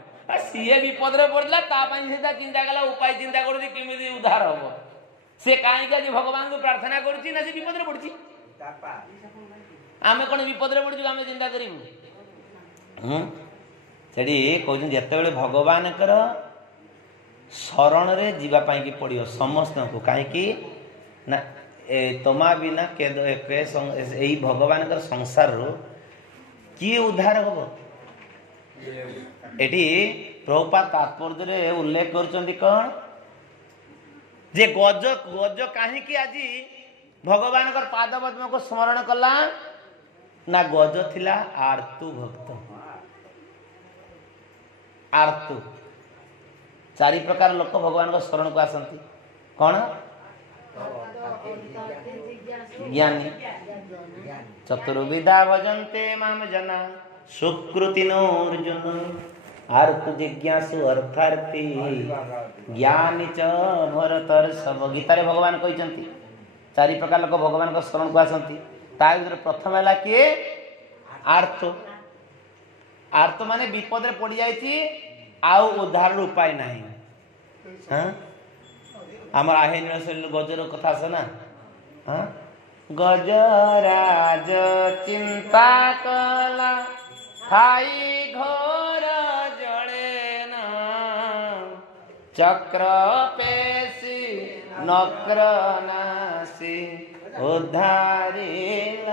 ସିଏ ବିପଦରେ ପଡ଼ିଲା, ତା ପାଇଁ ସେ ଚିନ୍ତା କଲା, ଉପାୟ ଚିନ୍ତା କରୁଛି କେମିତି ଉଦ୍ଧାର ହବ। ସେ କାହିଁକି ଆଜି ଭଗବାନଙ୍କୁ ପ୍ରାର୍ଥନା କରୁଛି ନା ସେ ବିପଦରେ ପଡ଼ିଛି? ଆମେ କ'ଣ ବିପଦରେ ପଡ଼ିଛୁ ଆମେ ଚିନ୍ତା କରିବୁ? ସେଠି କହୁଛନ୍ତି ଯେତେବେଳେ ଭଗବାନଙ୍କର ଶରଣରେ ଯିବା ପାଇଁକି ପଡ଼ିବ ସମସ୍ତଙ୍କୁ। କାହିଁକି ନା ତମା ବିନା ଏଇ ଭଗବାନଙ୍କର ସଂସାରରୁ କିଏ ଉଦ୍ଧାର ହବ? ଏଠି ପ୍ରଭୁପାଦ ତାତ୍ପର୍ଯ୍ୟରେ ଉଲ୍ଲେଖ କରୁଛନ୍ତି କ'ଣ ଯେ ଗଜ କାହିଁକି ଆଜି ଭଗବାନଙ୍କର ପାଦ ପଦ୍ମକୁ ସ୍ମରଣ କଲା ना गज थिला आर्तु भक्त आर्तु चारि प्रकार लोक भगवान को शरण को आसंती कौन ज्ञानी चतुर्विधा भजन्ते माम जना सुकृतिनोर्जुन आर्तु जिज्ञासु अर्थार्थी ज्ञानी च भरतर्षभ गीता रे भगवान कहते चारि प्रकार लोक भगवान को शरण को आसंती ता भीतर प्रथम है किए आर्त आर्त माने विपद रे पड़ जाइछि आउ उद्धार उपाय नहीं हाँ आमर आहे नीलशैल गजर कथा से ना हाँ गजराज चिंता कला खाई घोर जड़े न चक्र पेशी नक्र नासी उद्धारिल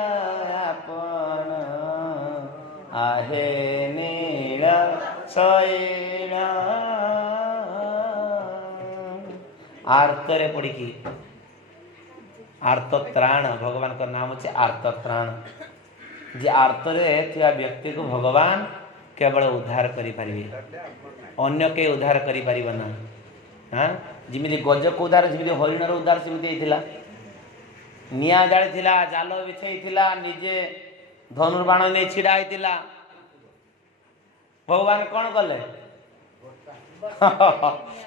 आपन आहे नील शैल आर्तरे पड़ी की आर्त त्राण भगवान का नाम है आर्त त्राण जे आर्तरे थिया व्यक्ति को भगवान केवल उद्धार करि परिबे अन्य के उद्धार करि परिबो ना हां जिमिति गज को उद्धार जिमिति हरिण रो उद्धार सिमिति हेतिला निया जाळी थिला जाल बिछेई थिला निजे धनुर्बाण ने छिड़ा हेतिला भगवान कौन कले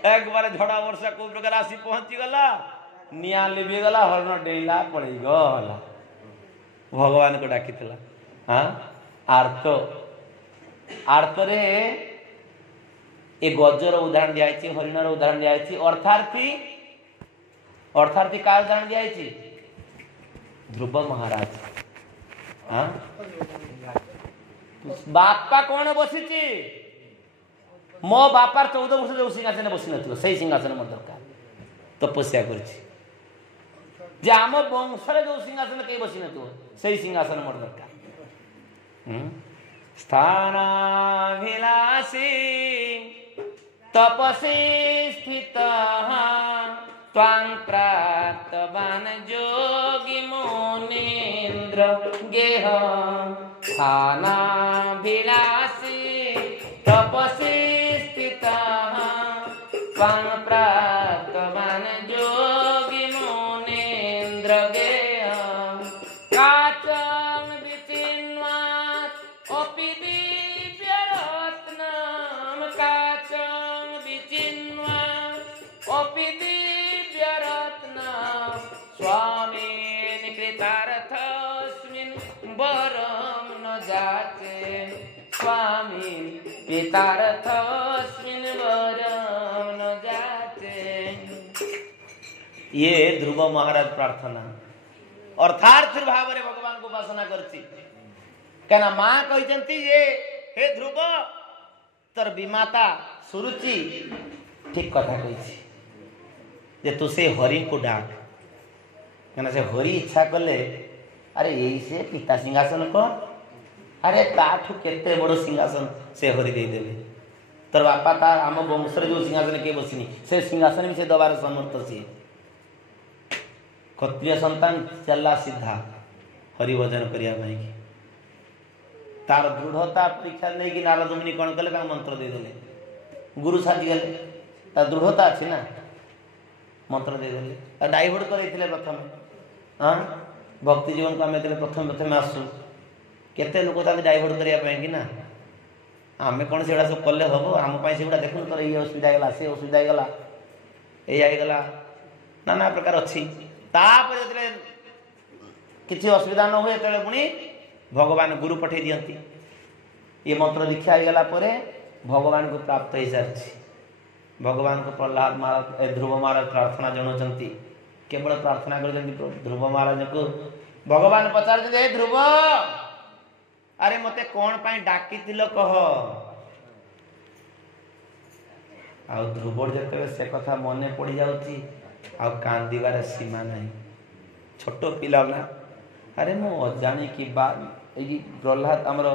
एक बार झड़ा वर्षा को प्रकार आसी पहुंची गला निया लिबी गला हरण डेला पड़ी गला भगवान को डाकी थिला हां आर्तो आर्तरे ए गजर उदाहरण दिया है हरिण रो उदाहरण दिया है अर्थार्थी अर्थार्थी का उदाहरण दिया है ध्रुव महाराज हां बापा कौन बसी मो बापार 14 वर्ष जो सिंहासन बसी न से सिंहासन मोर दरकार तपस्या कर आम वंश जो सिंहासन कहीं बसी न से सिंहासन मोर दरकार स्थानाभिलाषी तपसी स्थित त्वां प्राप्तवान् योगी मुनीन्द्र गेह स्थानाभिलाषी तपसी स्थितः त्वां प्राप्तवान् योगी मुनीन्द्र गेह काचं विचिन्वात् अपि दिव्यरत्नं काचं विचिन्वात् अपि दिव्यरत्नं स्वामिन् कृतार्थस्मिन् वरं न जाते स्वामी पितार्थस्मिन् वरं न जाते। ये ध्रुव महाराज प्रार्थना अर्थार्थ भाव रे भगवान को उपासना करछि कहना मां कहते ये हे ध्रुव तर विमाता सुरुचि ठीक कथा कही जे तू से हरि को डाक कहना से हरि इच्छा कले अरे यही से पिता सिंहासन को अरे ताठू केते बड़ सिंहासन से हरि दे देबे तर बापा ता आम वंश जो सिंहासन के बसिनी से सिंहासन भी से दबार समर्थ सी क्षत्रिय संतान चला सीधा हरि भजन करिया भाई की तार दृढ़ता परीक्षा नहीं कि नारद मुनि कौन कले का मंत्र दे देले गुरु साजी गले ता दृढ़ता अछि ना मंत्र दे देले ता डाइवर्ट करैथिले प्रथम हां भक्ति जीवन को हमें प्रथम आसू केते लोक ताके डाइवर्ट करिया पई कि ना आमे कोन सेडा सब कले हबो आम पई सेडा देखन तर ये असुविधा गला से असुविधा गला ए आई गला नाना प्रकार अछि तापर जतले किछि असुविधा न होए तले पुनी भगवान गुरु पठे दियंती ये मंत्र दीक्षा हो गला परे भगवान को प्राप्त हो सारी भगवान को प्रहलाद महाराज ध्रुव महाराज प्रार्थना जनाउछंती केवल प्रार्थना कर ध्रुव महाराज को भगवान पचार ध्रुव अरे मते कौन पाई डाकी कह आ ध्रुव जते से कथा मने पड़ी जाउची आ कांदीबार सीमा नहीं छोट पिला ना अरे मो अजानी की बात प्रहलाद आमर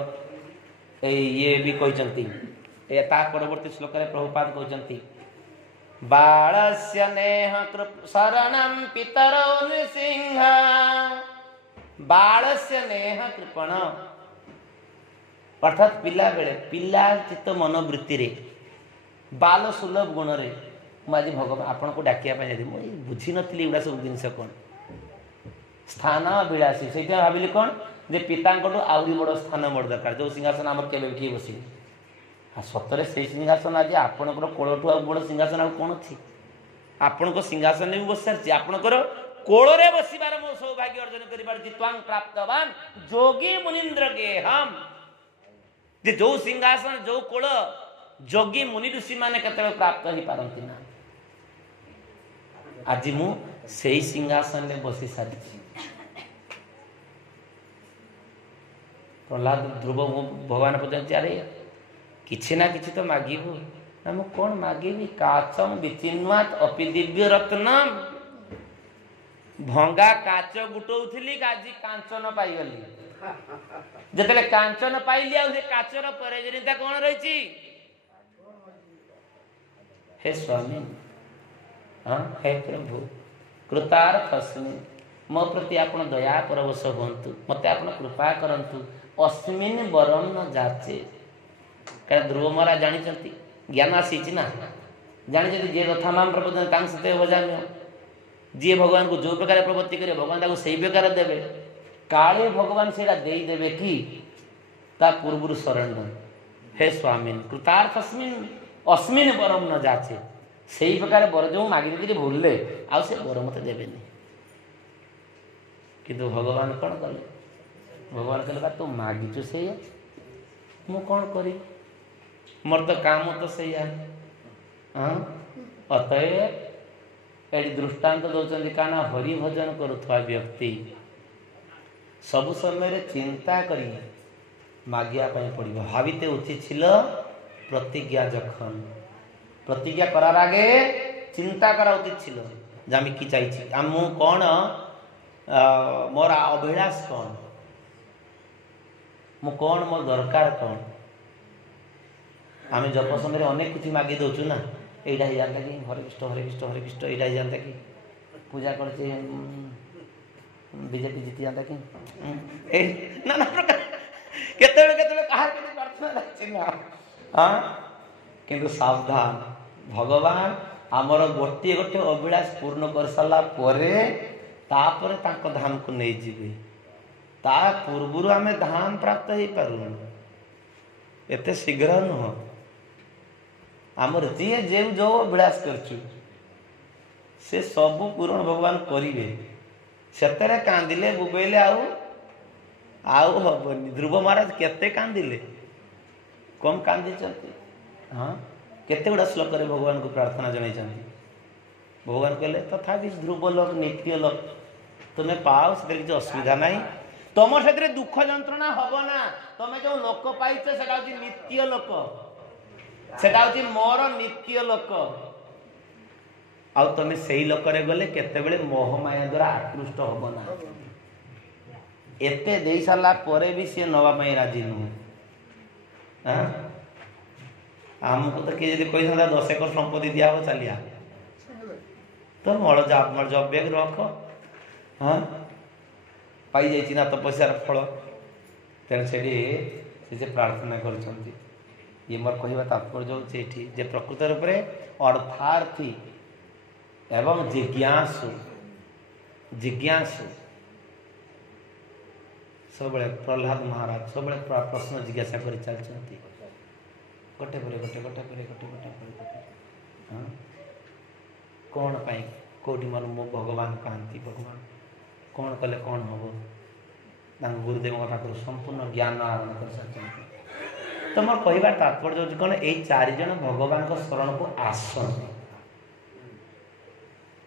ये भी कहते ता परवर्ती श्लोक प्रभुपाद कहते बालस्य नेह शरणं पितरौ नृसिंह बालस्य नेह कृपण अर्थात पिला बेले पिला चित्त मनोवृत्ति रे बाल सुलभ गुण रे मुझे भगवान आपन को डाकिया जाती मुझे बुझी नी एगुड़ा सब जिन कौन स्थान विलासी से भाविली कौन जे पिता आहरी बड़ स्थान मोर दरकार जो सिंहासन आम के बस सतरे से सिंहासन आज आपणकर कोलठू आ बड़ सिंहासन आ कौन अच्छी आपण को सिंहासन भी बस सारी आपणकर कोଳରେ ବସିବାର ମୋ ସୌଭାଗ୍ୟ ଅର୍ଜନ କରିପାରୁଛି ତ୍ୱାଂ ପ୍ରାପ୍ତବାନ ଯୋଗୀ ମୁନିନ୍ଦ୍ର ଗେହମ୍ ଯେ ଯୋଉ ସିଂହାସନ ଯୋଉ କୋଳ ଯୋଗୀ ମୁନି ଋଷି ମାନେ କେତେବେଳେ ପ୍ରାପ୍ତ ହେଇପାରନ୍ତି ନା ଆଜି ମୁଁ ସେଇ ସିଂହାସନରେ ବସି ସାରିଛି। ପ୍ରହ୍ଲାଦ ଧ୍ରୁବ ଭଗବାନ ପଚାରୁଛି ଆରେ କିଛି ନା କିଛି ତ ମାଗିବୁ ନା ମୁଁ କଣ ମାଗିବି କାଚମ ବିଚିନ୍ୱାତ ଅପି ଦିବ୍ୟ ରତ୍ନମ୍ भंगा काच गुटौली आज कांचन पाइगली जिते कांचन पाइली आ काचर परेजनीता कौन रही हे स्वामी हाँ हे प्रभु कृतार्थस्मि मो प्रति आप दया परवश हूँ मत आप कृपा करंतु अस्मिन् वरम न जाचे क्या ध्रुव महाराज जानी ज्ञान आसी ना जानी जी रथा माम प्रबोधन सत्य भजाम्य जी भगवान को जो प्रकार प्रवृत्ति करे भगवान ताको सही प्रकार देवे काले भगवान से देदेवे कि ता पूर्व शरण हे स्वामी कृतार्थस्मिन् अस्मिन् वरम न जाचे सही प्रकार बर जो मागिनी भूलले आ से वर मत देवेनि किंतु भगवान कौन कले भगवान कहले तू मागिचु से मु कौन करी मोर तो काम तो सही हाँ अतएव एडी दृष्टांत दौरान काना हरि भजन करुवा व्यक्ति सब समय चिंता करी मागिया पड़ो भाविते उचित प्रतिज्ञा जखन प्रतिज्ञा करार आगे चिंता करा उचित जामी कि चाहिए मु कौन मोर अभिलाष कौन मु कौन मोर दरकार कौन आम जप समय अनेक किसी मागी दौचु ना এইটা হয়ে জানতা কি হরে কৃষ্ণ হরে কৃষ্ণ হরে কৃষ্ণ এইটা হয়ে জানতা কি পূজা করছে বিজেপি জিতি জানতা কি এই নানা প্রকার কেতবে কেতবে কাহার কেতে প্রার্থনা যাচ্ছে না হ্যাঁ কিন্তু সাবধান ভগবান আমার গোটিয়ে গোটিয়ে অভিলাষ পূর্ণ করে সারা পরে তারপরে তাଙ୍କ ধামକୁ ନେଇଯିବେ ତା ପୂର୍ବରୁ ଆମେ ଧାମ ପ୍ରାପ୍ତ ହେଇପାରୁନୁ ଏତେ ଶୀଘ୍ର ନୁହଁ आमर जी जे जो अभिलाष करचु से सब पूरण भगवान करिवे सेतरे कांदिले बुबेले आउ हबनी ध्रुव महाराज केते कांदिले कम कांदी चंती हां केते गुडा श्लोक रे भगवान को प्रार्थना जणाई चंती भगवान कहले तथापि ध्रुव लोक नित्य लोक तुम्हें पाओ से किसी असुविधा नहीं तुम से दुख जंत्रणा हब ना तुम्हें जो लोक पाइछ सेटा होची नित्य लोक सेटा होची मोर नित्य लोक आ तुम से लोक गले केतेबेले मोह माया द्वारा आकृष्ट हब ना एते दे सारा परे भी सी नवा राजी नुह आमको तो किए कही था 10 एकर संपत्ति दिया हो चलिया तो मोर जब बैग रख हाँ पाई जाइए ना तपस्यार फल तेणु से प्रार्थना कर ये मोर कहवा तात्पर्य होती जे प्रकृत रूप में अर्थार्थी एवं जिज्ञासु सब प्रहलाद महाराज सब प्रश्न जिज्ञासा कर चलती गोटे पर गोटे हाँ कौन पाई कौटी मोर मो भगवान कहती भगवान कौन कले कौन हम गुरुदेव पाखर संपूर्ण ज्ञान आरोहण कर सकते तो मोर कहबार तात्पर्य होती कौन यही 4 जन भगवान को शरण को आसती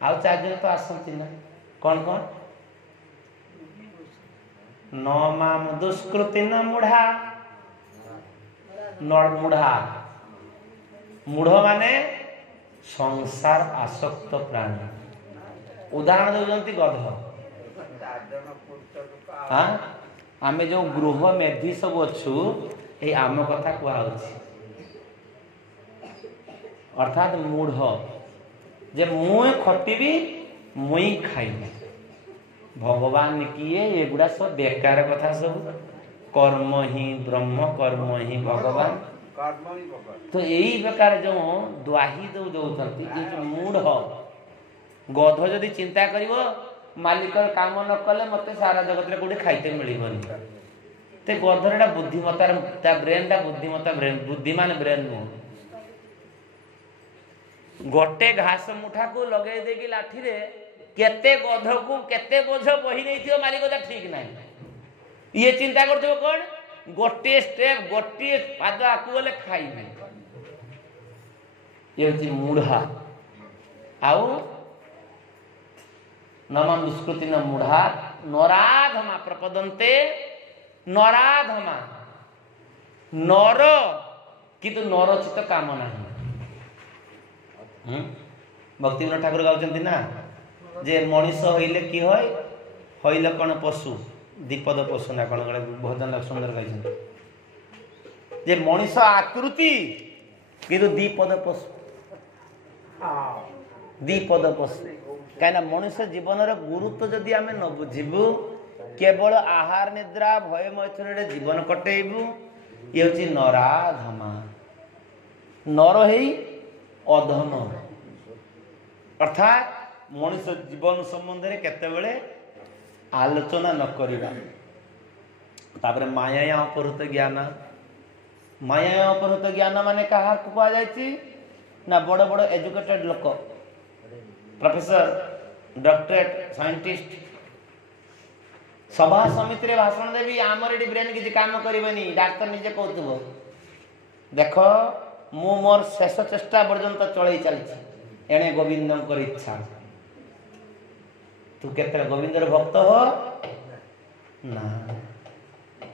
आउ 4 जन तो आसती ना कौन कौन न माम दुष्कृति न मूढ़ा मूढ़ा मूढ़ माने संसार आसक्त प्राणी उदाहरण दौरान गध हाँ आम जो गृह मेधी सब अच्छु ये आम कथा कह अर्थात मूढ़ जे मुई खटिबी मुई खाइबी भगवान किए एगुड़ा सब बेकार कथा सब कर्म ही ब्रह्म कर्म ही भगवान तो यही प्रकार जो द्वाही जो मूढ़ गध जदि चिंता करिवो मालिक काम न कले मते सारा जगत रे कोठी खाइते मिलिबनी ते गधरटा बुद्धिमतार ता ब्रेनटा बुद्धिमता ब्रेन बुद्धिमान ब्रेन नु गोटे घास मुठा को लगे देकी लाठी रे केते गध को केते बोझ बही नै थियो मालिक ता ठीक नाही ये चिंता करथबो कोन गोटे स्टेप गोटे पाद आकु गले खाई नै ये होची मूढ़ा आउ नमम विस्कृति न मूढ़ा नराधमा प्रपदन्ते नराधमा नर किंतु नरचित काम नहीं भक्ति विनोद ठाकुर गाउचंती ना जे मनीष होइले की होय होइले कोन पशु दीपद पशु ना कोन गले भजन सुंदर गाइछन जे मनीष आकृति किंतु दीपद पशु दीपद पशु कहीं मनुष्य जीवन गुरुत्व जदि आम न बुझू केवल आहार निद्रा भय मैथुन जीवन कटेबू ये हूँ नराधमा नर ही अधम अर्थात मनुष्य जीवन संबंध में केतेबेले आलोचना न करिबा तापर माया अपहृत ज्ञान माया अपहृत ज्ञान माने कहा कह जायछि ना बड़ बड़ एजुकेटेड लोक प्रोफेसर डॉक्टरेट साइंटिस्ट सभा समिति रे भाषण देवी आमर एडी ब्रेन किछि काम करबनी डॉक्टर निजे कहतबो देखो मु मोर शेष चेष्टा पर्यंत चलै चलछि एणे गोविंदंकर इच्छा तू केते गोविंदर भक्त हो ना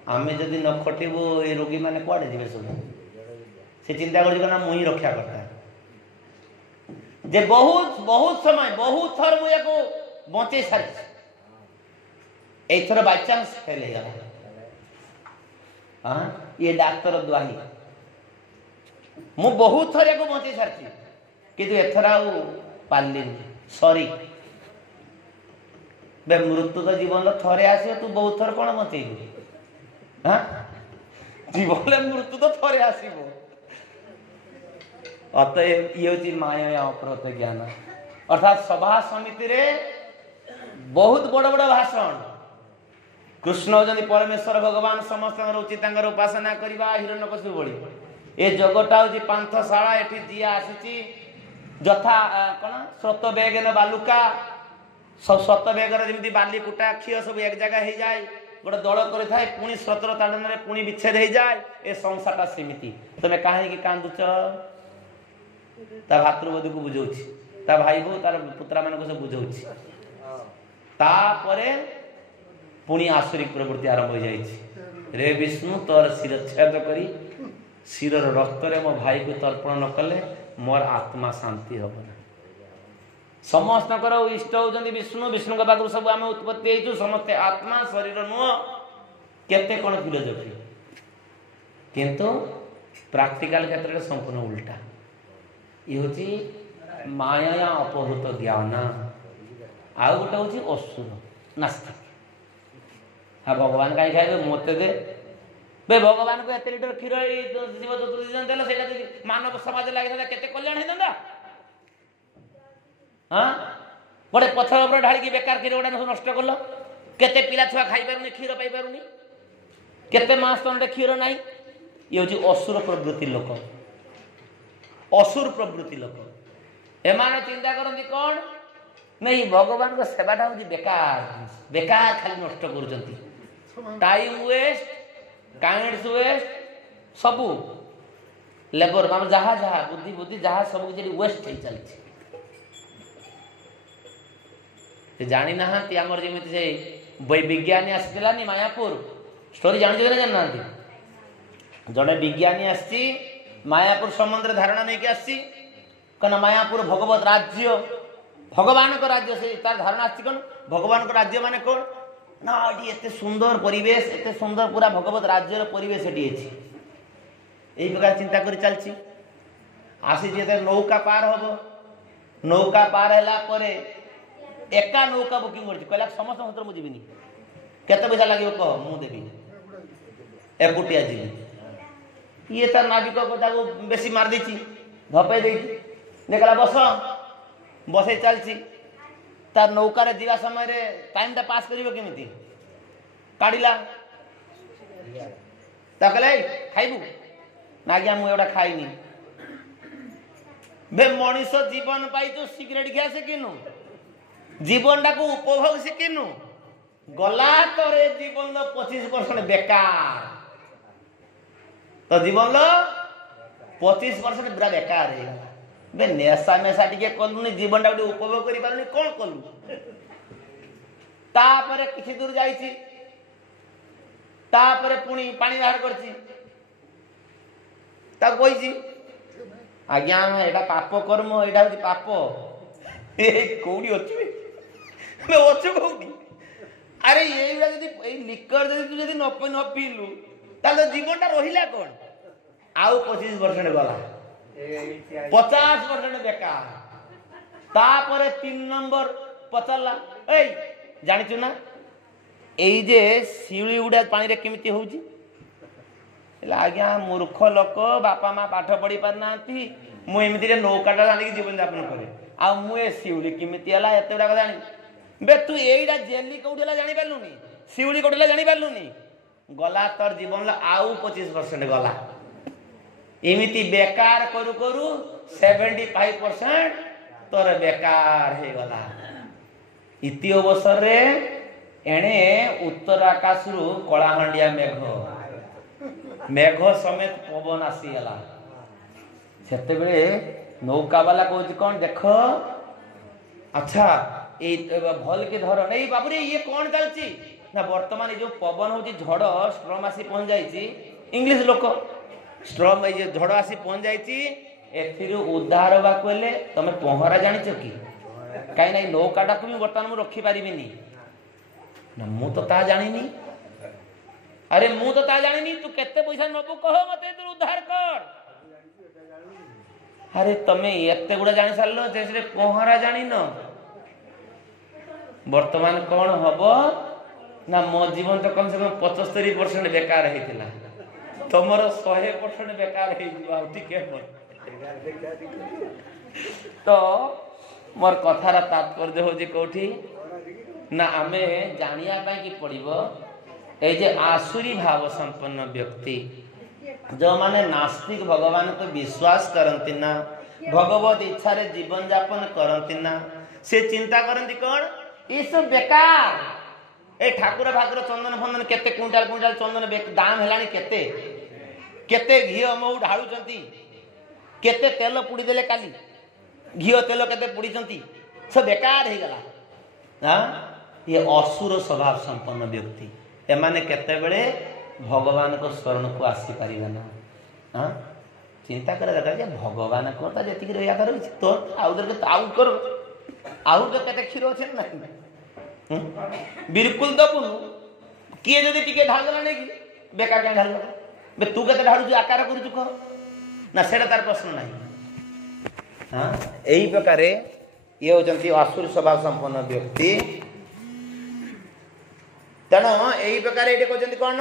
आमे जदि न खटिबो ए रोगी माने कोडे जिवे सब से चिंता करछि ना मुही रक्षा करता जे बहुत बहुत समय बहुत थर मुझे को बचे सारी एथर बाय चांस फेल हो गया हां ये डॉक्टर द्वाही मु बहुत थर को बचे सारी किंतु एथर आ पालिनी सॉरी बे मृत्यु तो जीवन थरे आसी तू बहुत थर कोन बचेबू हां जीवन मृत्यु तो थरे आसीबो अतएव ये होची माया अपहृत ज्ञान अर्थात सभा समिति रे बहुत बड़ बड़ भाषण कृष्ण जदि परमेश्वर भगवान समस्त उचित उपासना करवा हिरण्यकशिपु भली ए जगटा होची पांथशाला एठी जिया आसीची जथा कोन स्रोत बेगन बालुका सब स्रोत बेगर जेमि बाली कुटा खियो सब एक जगह हे जाय गोटे दल करे थाए पुनी स्रोतर ताडन रे पुनी विच्छेद हे जाय ए संसारटा सीमिति तमे काहे कि कांदुच ता भातृबोध को बुझौछि ता भाई बो तार पुत्रा मान को सब बुझौछि ता परे पुनी आसुरिक प्रवृत्ति आरंभ हो जाइछि रे विष्णु तोर शिरच्छेद करी शिरर रक्त रे मो भाई को तर्पण न कले मोर आत्मा शांति होबना समस्त कर इष्ट होजंदी विष्णु विष्णु के बागु सब आमे उत्पत्ति हेतु समस्त आत्मा शरीर नुह केते कोन फिलोसफी किंतु प्रैक्टिकल क्षेत्र रे संपूर्ण उल्टा ये होची माया अपहृत ज्ञान आउ गोटे होची असुर नास्तिक हाँ भगवान कहीं खाए मत दे बे भगवान को एत लिटर क्षीर जीव चतुर्थी दिन देला सेटा मानव समाज लगी केते कल्याण होता हाँ गोटे पथर उपर ढाड़ी बेकार क्षीर गोटा नष्ट कल केते पिला छुआ खाई पारुनी क्षीर पाई पारुनी केते मास तंडे क्षीर नहीं ये होची असुर प्रवृत्ति लोक असुर प्रवृत्ति लोक एमाने चिंता करती कौन नहीं भगवान को सेवाटा होची बेकार बेकार खाली नष्ट करुचंती टाइम वेस्ट काइंड्स वेस्ट सबू लेबर मान जहाँ जहाँ बुद्धि बुद्धि जहाँ सब किसी वेस्ट हो चलती जानी ना आमर जमी से विज्ञानी आसानी मायापुर स्टोरी जानी ना जाना जड़े विज्ञानी आसी मायापुर संबंध धारणा नहीं कि आसी कौन मायापुर भगवत राज्य भगवान को राज्य से तार धारणा आसी कौन भगवान को राज्य माने कौन ना ये एते सुंदर परिवेश एते सुंदर पूरा भगवत राज्यर परिवेश एटी अछि एई प्रकार चिंता करी चलछि आसी जे नौका पार हबो नौका पार हैला परे एका नौका बुकिंग कर कहला समस्त हतर मुझे जीविनी केते पैसा लगे कह मु देवी एकुटिया जीवी ये तार नाविक को बेसी मार देछि धपे देछि देखला बस बसे चलछि तार नौका रे जीवा समय रे टाइम टा पास करिवो केमिति काढिला ता कहले खाइबू ना गया मु एडा खाइनी बे मनीष जीवन पाई तो सिगरेट खिया से किनु जीवन टाको उपभोग से किनु गला तो रे जीवन 25% बेकार तो जीवन 25% पूरा बेकार है बे नेशा मेशा टिके कलुनी जीवन टा उपभोग करि पारुनी कोन कलु तापरे किछि दूर जाईछि तापरे पुणी पानी बाहर करछि ता कहिछि आज्ञा एटा पाप कर्म एटा होछि पाप ए कोडी अछि मैं अछि कोडी अरे एइला जदी ए लिकर जदी तू जदी न पीलु ताले जीवनटा रहिला कोन आउ 25% गला 50% बेकार तापरे 3 नंबर पचला ए जानिचु ना एई जे शिउली उडा पानी रे केमिति होउची आज्ञा मूर्ख लोक बापा माँ पाठ पढ़ी पार नांती मु एमिति रे नौकाटा जानि जीवन यापन करे आ मु ए शिउली केमिति हला एतेडा जानि बे तू एइडा जेली कोउडला जानि पालुनी शिउली कोउडला जानि पालुनी गला तोर जीवन आउ 25% गला एमिति बेकार करू करू 75% तोर बेकार हे गला इति अवसर रे एणे उत्तर आकाश रु कलाहांडिया मेघ समेत पवन आसीगला सेते बेले नौका वाला कहूँ कौन देख अच्छा ये भल के धर नहीं बाबूरे ये कौन चलती ना वर्तमान जो पवन हूँ झड़ स्ट्रम आसी पहुंच जाइए इंग्लिश लोक स्ट्रम ये झड़ आसी पहुंच जाइए उद्धार हवा कहले तुम पहरा जानिच कि कहीं ना नौकाटा को भी बर्तमान मुझे रखिपारि ना मु तो ता जानी अरे मु तो ता जानी तू केते पैसा नबु कह मते तू उद्धार कर अरे तमे एते गुडा जानि सारलो जेसे पहरा जानि न वर्तमान कौन हबो ना मो जीवन तो कम से कम 75% बेकार हेतिला तमरो 100% बेकार हे जिवा ठीक है तो मोर कथार तात्पर्य होजी कोठी ना आमे जानिया पई कि पड़िबो ए जे आसुरी भाव संपन्न व्यक्ति जो माने नास्तिक भगवान को विश्वास करती ना भगवत इच्छा रे जीवन यापन करती ना से चिंता करती कौन ये सब बेकार ए ठाकुर भाकुर चंदन फंदन केते कुंटाल कुंटाल चंदन दाम हेलानी केते केते घी मऊ ढाळुचंती केते तेल पुड़ी देले काली घी तेल केते पुड़ीचंती सब बेकार हे गला हां ये असुर स्वभाव संपन्न व्यक्ति एमाने केते बेले भगवान को शरण को आसी पारिबा ना हां चिंता करे देखा जे भगवान को ता जति रहिया करू तो आउदर के आउ कर आउ तो केते खीरो छै ना बिल्कुल दबुनु किए जदी टिके ढालला नै कि बेकार के ढालला बे तू केते ढालु आकार करू कह ना सेटा तार प्रश्न नाही हां एही प्रकार ये होजंती असुर स्वभाव संपन्न व्यक्ति तेणु यही प्रकार ये कहते कौन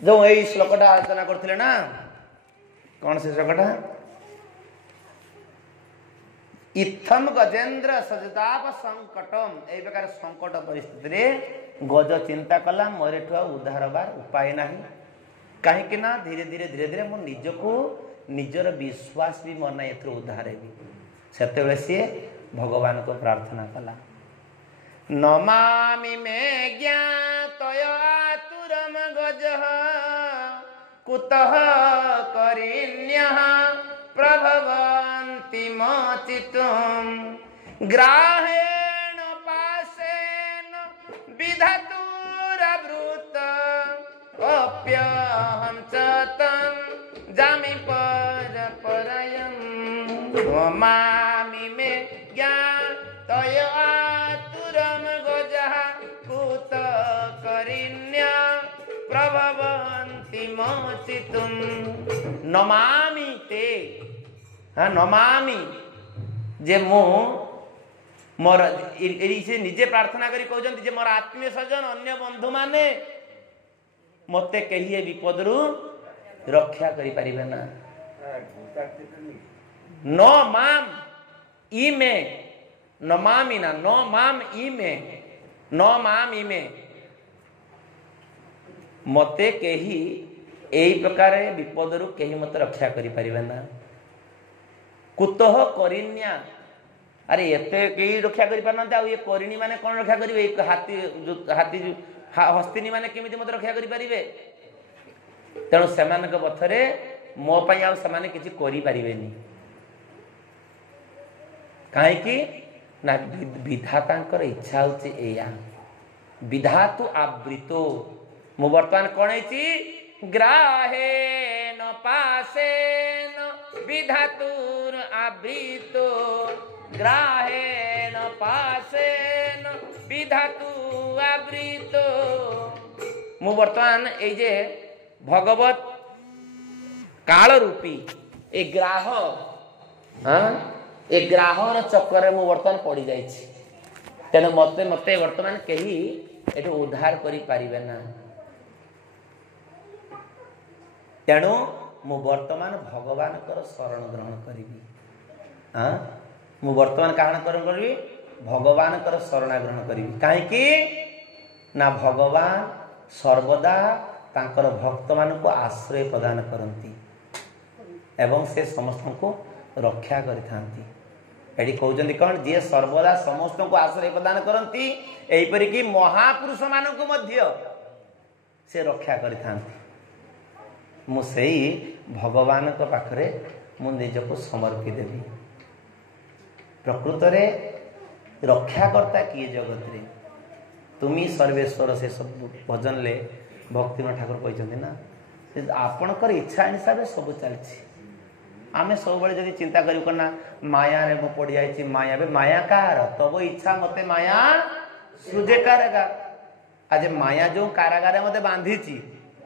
जो यही श्लोकटा आलोचना करते ना कौन से श्लोकटा इत्थम गजेन्द्र सजताप संकटम यही प्रकार संकट परिस्थिति गज चिंता कला मोर उद्धार बार उपाय नहीं कहीं ना धीरे धीरे धीरे धीरे मो निजको निजर विश्वास भी मोर ना एथरो उद्धार हेबी सेते सी भगवान को प्रार्थना कला नमामि मे ज्ञातय आतुरम गजः कुतः करिण्यः प्रभवन्ति मोचितुम् ग्राहेण पाशेन विधतुरभृत अप्यहं च तं जामि परपरयम् नमामि मे ज्ञातय आतुरम गजः कुत करिण्या प्रभवन्ति मोचितुम् नमामि ते हाँ नमामि जे मु मोर से निजे प्रार्थना करी कहउछन जे मोर आत्मीय सज्जन अन्य बंधु माने मते कहिए विपद रु रक्षा करि परिबे ना न माम इमे न मामिना न माम इमे न माम इमे मते कही एई प्रकार विपद रु कही मते रक्षा करि परिबे ना कुतः करिन्या अरे एते कई रक्षा करि पारनते आ ये करिनी माने कोन रक्षा करिवे हाथी हाथी हस्तिनी माने केमिति मते रक्षा करि परिबे तेणु सेमानक पथरे मो पई आ समाने किछि करि परिबेनी काहे कि ना विधातांकर इच्छा होछि एया विधातु आवृतो मो वर्तमान कोन हैछि ग्राहे न पासे न विधातुर आवृतो ग्राहे न पासे न विधातु आवृतो मु वर्तमान ए जे भगवत काल रूपी ए ग्राह ए ग्राहर चक्कर मु वर्तमान पड़ी जाइछि तेणु मते मते वर्तमान कही एटू उद्धार करि पारिबे ना तेणु मु वर्तमान भगवान कर शरण ग्रहण करिबी मु वर्तमान काहन करबी भगवान कर शरण ग्रहण करिबी काहे कि ना भगवान सर्वदा तांकर भक्त मान को आश्रय प्रदान करती एवं से समस्त को रक्षा करिथांती एडी कहउजंती कोन जे सर्वदा समस्त को आश्रय प्रदान करती एहिपरि कि महापुरुष मान को मध्य से रक्षा करिथांती मु सेई भगवान को पाखरे मु निज को समर्पी देबी प्रकृत रे रक्षा करता किए जगत रे तुमी सर्वेश्वर से सब भजन ले भक्तिनाथ ठाकुर कहते ना आपणकर इच्छा हिसाब से सब चलती आमे सब बड़े जदि चिंता करू करना माया रे मु पड़ जाई माया बे माया कार तब इच्छा मते माया सृजे कारागार आज माया जो कारागार मते बांधी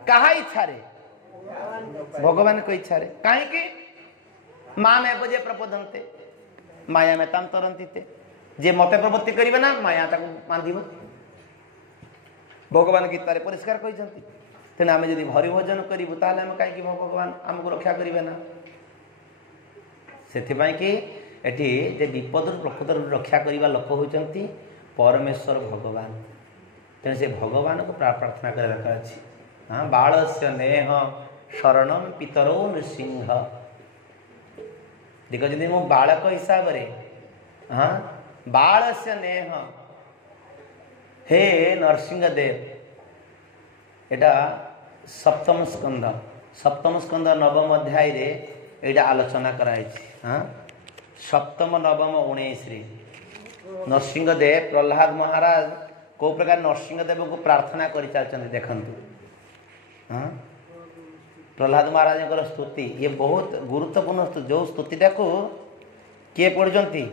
कहा इच्छा रे भगवान को इच्छा रे काहे कि मां में बजे प्रपोदनते माया में ताम तरंतीते जे मते प्रवृत्ति करिवे ना माया ताको बांधीबो भगवान गीता रे परिष्कार कहिसंती तेना आमे जदि हरि भजन करिबु ताले हम काहे कि भगवान हमको रक्षा करिवे ना सेथि पई कि एठी जे विपद प्रकृत रक्षा करिवा लोक होचंती परमेश्वर भगवान तेने से भगवान को प्रार्थना करे दरकार अछि हां बालस्य नेह शरणम पितरो नृसिंह देखो जदि मो बालक हिसाब रे हां बालस्य नेह हे नरसिंह देव एटा सप्तम स्कंद नवम अध्याय रे एटा आलोचना कराई हाँ सप्तम नवम 19 रे नरसिंह देव प्रहलाद महाराज को प्रकार नरसिंह देव को प्रार्थना कर चलते देखंतु हाँ प्रहलाद महाराज स्तुति ये बहुत गुरुत्वपूर्ण स्तुति जो स्तुतिटा को किए पढ़ुचंती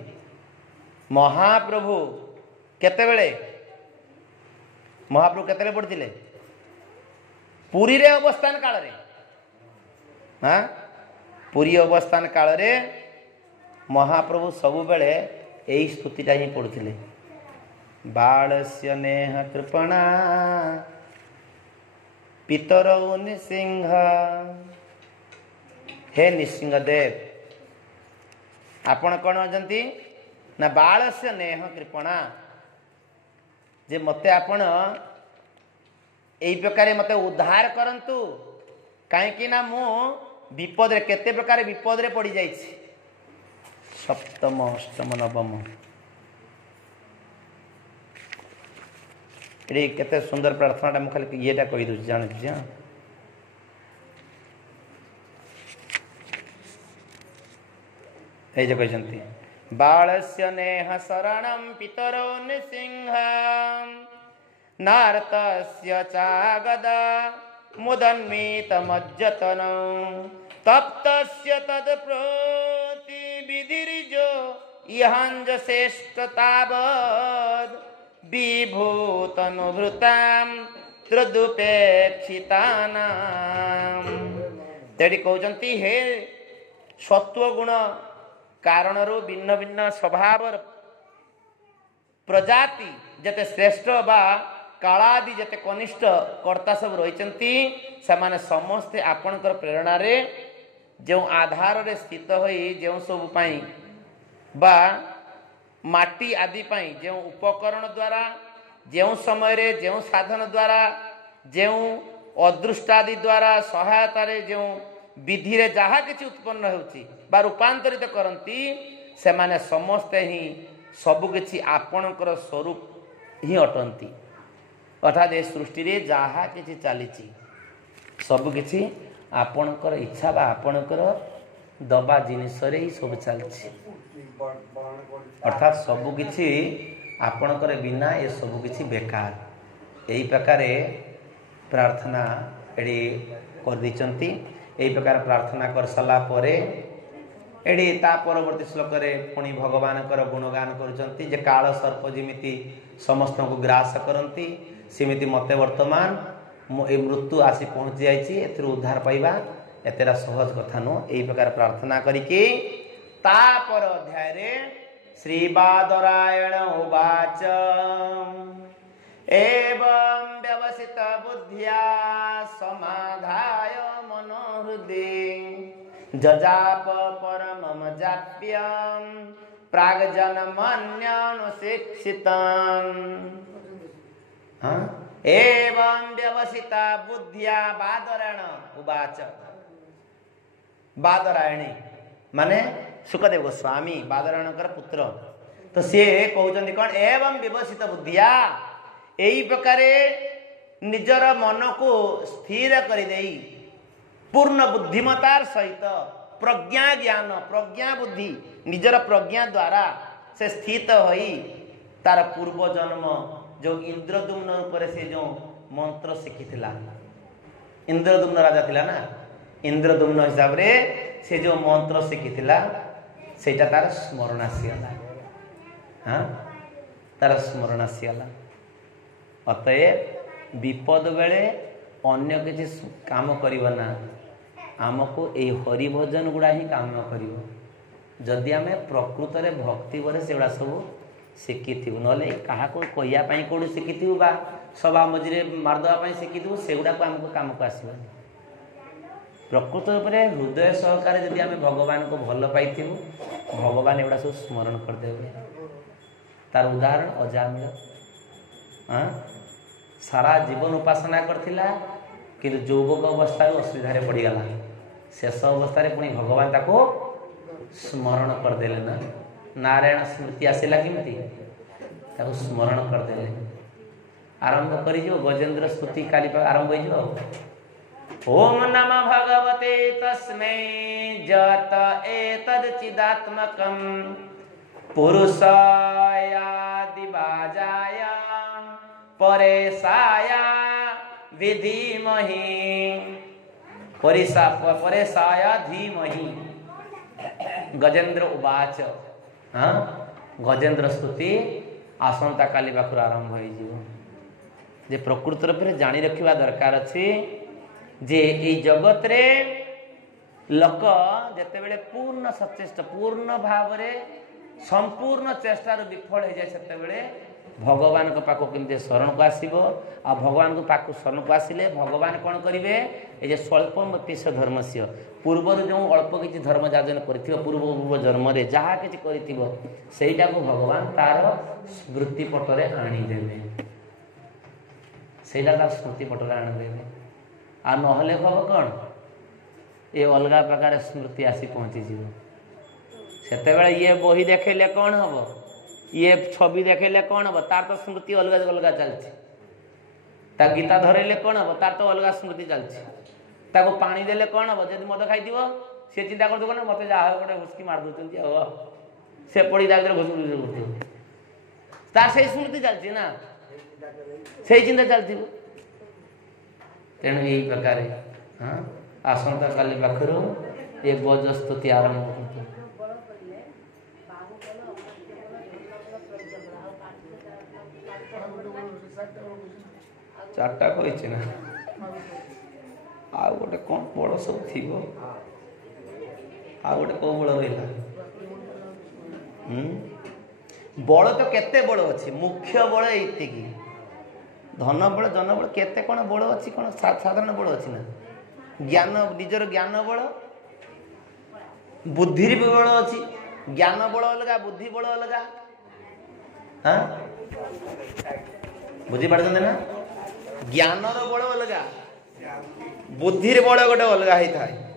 महाप्रभु केतेबेले महाप्रभु केतेबेले पढ़िथिले पुरी रे अवस्थान काल रे हाँ पुरी अवस्थान काल रे महाप्रभु सबु बेले एही स्तुतिटा ही पढ़ुथिले बालस्य नेह कृपणा पितरौ निसिंह हे निसिंह देव आपण कौन अजंती ना बालस्य नेह कृपणा जे मते आपण एई प्रकार मते उद्धार करंतु काहे ना मु विपद रे केते प्रकार विपद रे पड़ी जाइछि सप्तम अष्टम नवम रे केते सुंदर प्रार्थनाटा मु खाली येटा कहि दउ जान दिया ए जे कहजंती बालस्य नेह शरणं पितरो निसिंह नारतस्य चागदा मुदन्मितमज्जतन तप्तस्य तत्प्रोति विधिर्जो इहांज श्रेष्ठतावद् विभूतनुभृतां त्रिदुपेक्षितानां तेडी कहउचंती हे सत्व गुण कारणरू भिन्न भिन्न स्वभाव प्रजाति जते श्रेष्ठ बा कालादि जते कनिष्ठ कर्ता सब रही समस्ते आपणकर प्रेरणा रे जो आधार रे स्थित होई जो सब पाई बा माटी आदि पाई जो उपकरण द्वारा जो समय रे जो साधन द्वारा जो अदृष्टादि द्वारा सहायता रे जो विधि रे जहाँ किसी उत्पन्न होची बा रूपांतरित करती से माने समस्ते ही सबकिछि आपणकर स्वरूप ही अटंती अर्थात ए सृष्टि रे जहाँ किछि चलीची सबकिछि आपणकर इच्छा बा आपणकर दबा जिनिस रे ही सब चलछि अर्थात सबकिछि आपणकर बिना ये सबकिछि बेकार यही प्रकार प्रार्थना एडी कर दिचंती यही प्रकार प्रार्थना कर साला परे एडी ता परवर्ती श्लोक रे पुणी भगवान कर गुणगान करुचंती जे काल सर्प जिमिति समस्त को ग्रास करंती सेमिति मते वर्तमान ए मृत्यु आसी पहुंच जाइछि एथि उद्धार पाइबा एतेरा सहज कथा नो एही प्रकार प्रार्थना करिके ता पर अध्याय रे श्री बादरायण उवाच एवं व्यवसित बुद्धिया समाधाय मनोहृदे जजाप परमम जाप्यं प्राग्जनमन्यानुशिक्षितम् एवं व्यवसिता बुद्धिया बादरायण उवाच बादरायणी माने सुखदेव गोस्वामी बादरायणकर पुत्र तो सी कहते कौन एवं व्यवसित बुद्धिया यही प्रकार निजर मन को स्थिर कर देई पूर्ण बुद्धिमतार सहित प्रज्ञा ज्ञान प्रज्ञा बुद्धि निजर प्रज्ञा द्वारा से स्थित होई तार पूर्व जन्म जो इंद्रदुम्न ऊपर से जो मंत्र शिखिथिला इंद्रदुम्न राजा थिला ना इंद्रदुम्न हिसाब रे से जो मंत्र शिखिथिला सेटा तार स्मरण आसीला हाँ तार स्मरण आसीला अतएव विपद बेले अन्य किसी काम करिबा ना आमको यही हरि भजन गुड़ा ही काम करिबो जदि आमे प्रकृत रे भक्ति बरे सेगुड़ा सब शिखिथिबु नले कहा को कहिया पई कोड शिखिथिबु बा सभा मझिरे मारदवा पई शिखिथिबु सेगुड़ा को हमको काम को आसीबा प्रकृत उपरे हृदय सहकारे जदि आमे भगवान को भल पाइथिबु भगवान एगुड़ा सब स्मरण कर देबे तार उदाहरण अजामिल हां सारा जीवन उपासना करथिला किंतु यौवक अवस्था असुविधा रे पड़ी गला शेष अवस्था रे पुणी भगवान ताको स्मरण कर देले ना नारायण स्मृति आसिला किमती ताको स्मरण कर देले आरंभ करी जो गजेंद्र स्तुति काली आरंभ होई जो ओम नमः भगवते तस्मै जत एतद् चिदात्मकं पुरुषायादि बाजाय परेशाय विधिमहि परेशाय धीमहि गजेंद्र उवाच हाँ गजेंद्र स्तुति आसंता काली पाखर आरंभ हो प्रकृत रूप से जानी रखा दरकार अच्छी जे ई जगत रे लोक जिते पूर्ण सचेष्ट पूर्ण भाव संपूर्ण चेष्टार विफल हो जाए से भगवान को पाक केमती शरण को आसो आ भगवान को पाक शरण को आसिले भगवान कौन करेंगे ये स्वल्पमपीश धर्म से पूर्वर जो अल्प किसी धर्म जाजन कर पूर्व पूर्व जन्म जहाँ किसी करटा को भगवान तार स्मृति पटरे आनीदेवे से तार स्मृति पटरे आनीदेवे आ नहले खब कौन ये अलग प्रकार स्मृति आसी पहुँची से ये बही देखेले कौन हम ये छवि देखेले कौन हम तार तो स्मृति अलग अलग चलती गीता धरेले कौन हम तार तो अलग स्मृति चलती पानी देले कौन हम जब मद खाई सी चिंता कर कौन मत जहाँ गोटे हुस्की मार दौरान से पड़ी घुस तार से स्मृति चलती ना से चिंता चलती तेणु यही प्रकार हाँ आसंता काली पाखर ये गज स्तुति आरंभ करते चार्टा कही ना आ गोटे कौन बड़ सब थी आ गोटे कौ बड़ रहा बल तो केते बल अच्छी मुख्य बल एतिकी धन बल जन बल केते कौन बल अच्छी कौन साधारण बल अच्छी ना ज्ञान निजर ज्ञान बल बुद्धि भी बल अच्छी ज्ञान बल अलग बुद्धि बल अलग हाँ बुझी पार्थ ना ज्ञान बल अलग बुद्धि बल गोटे अलग होता है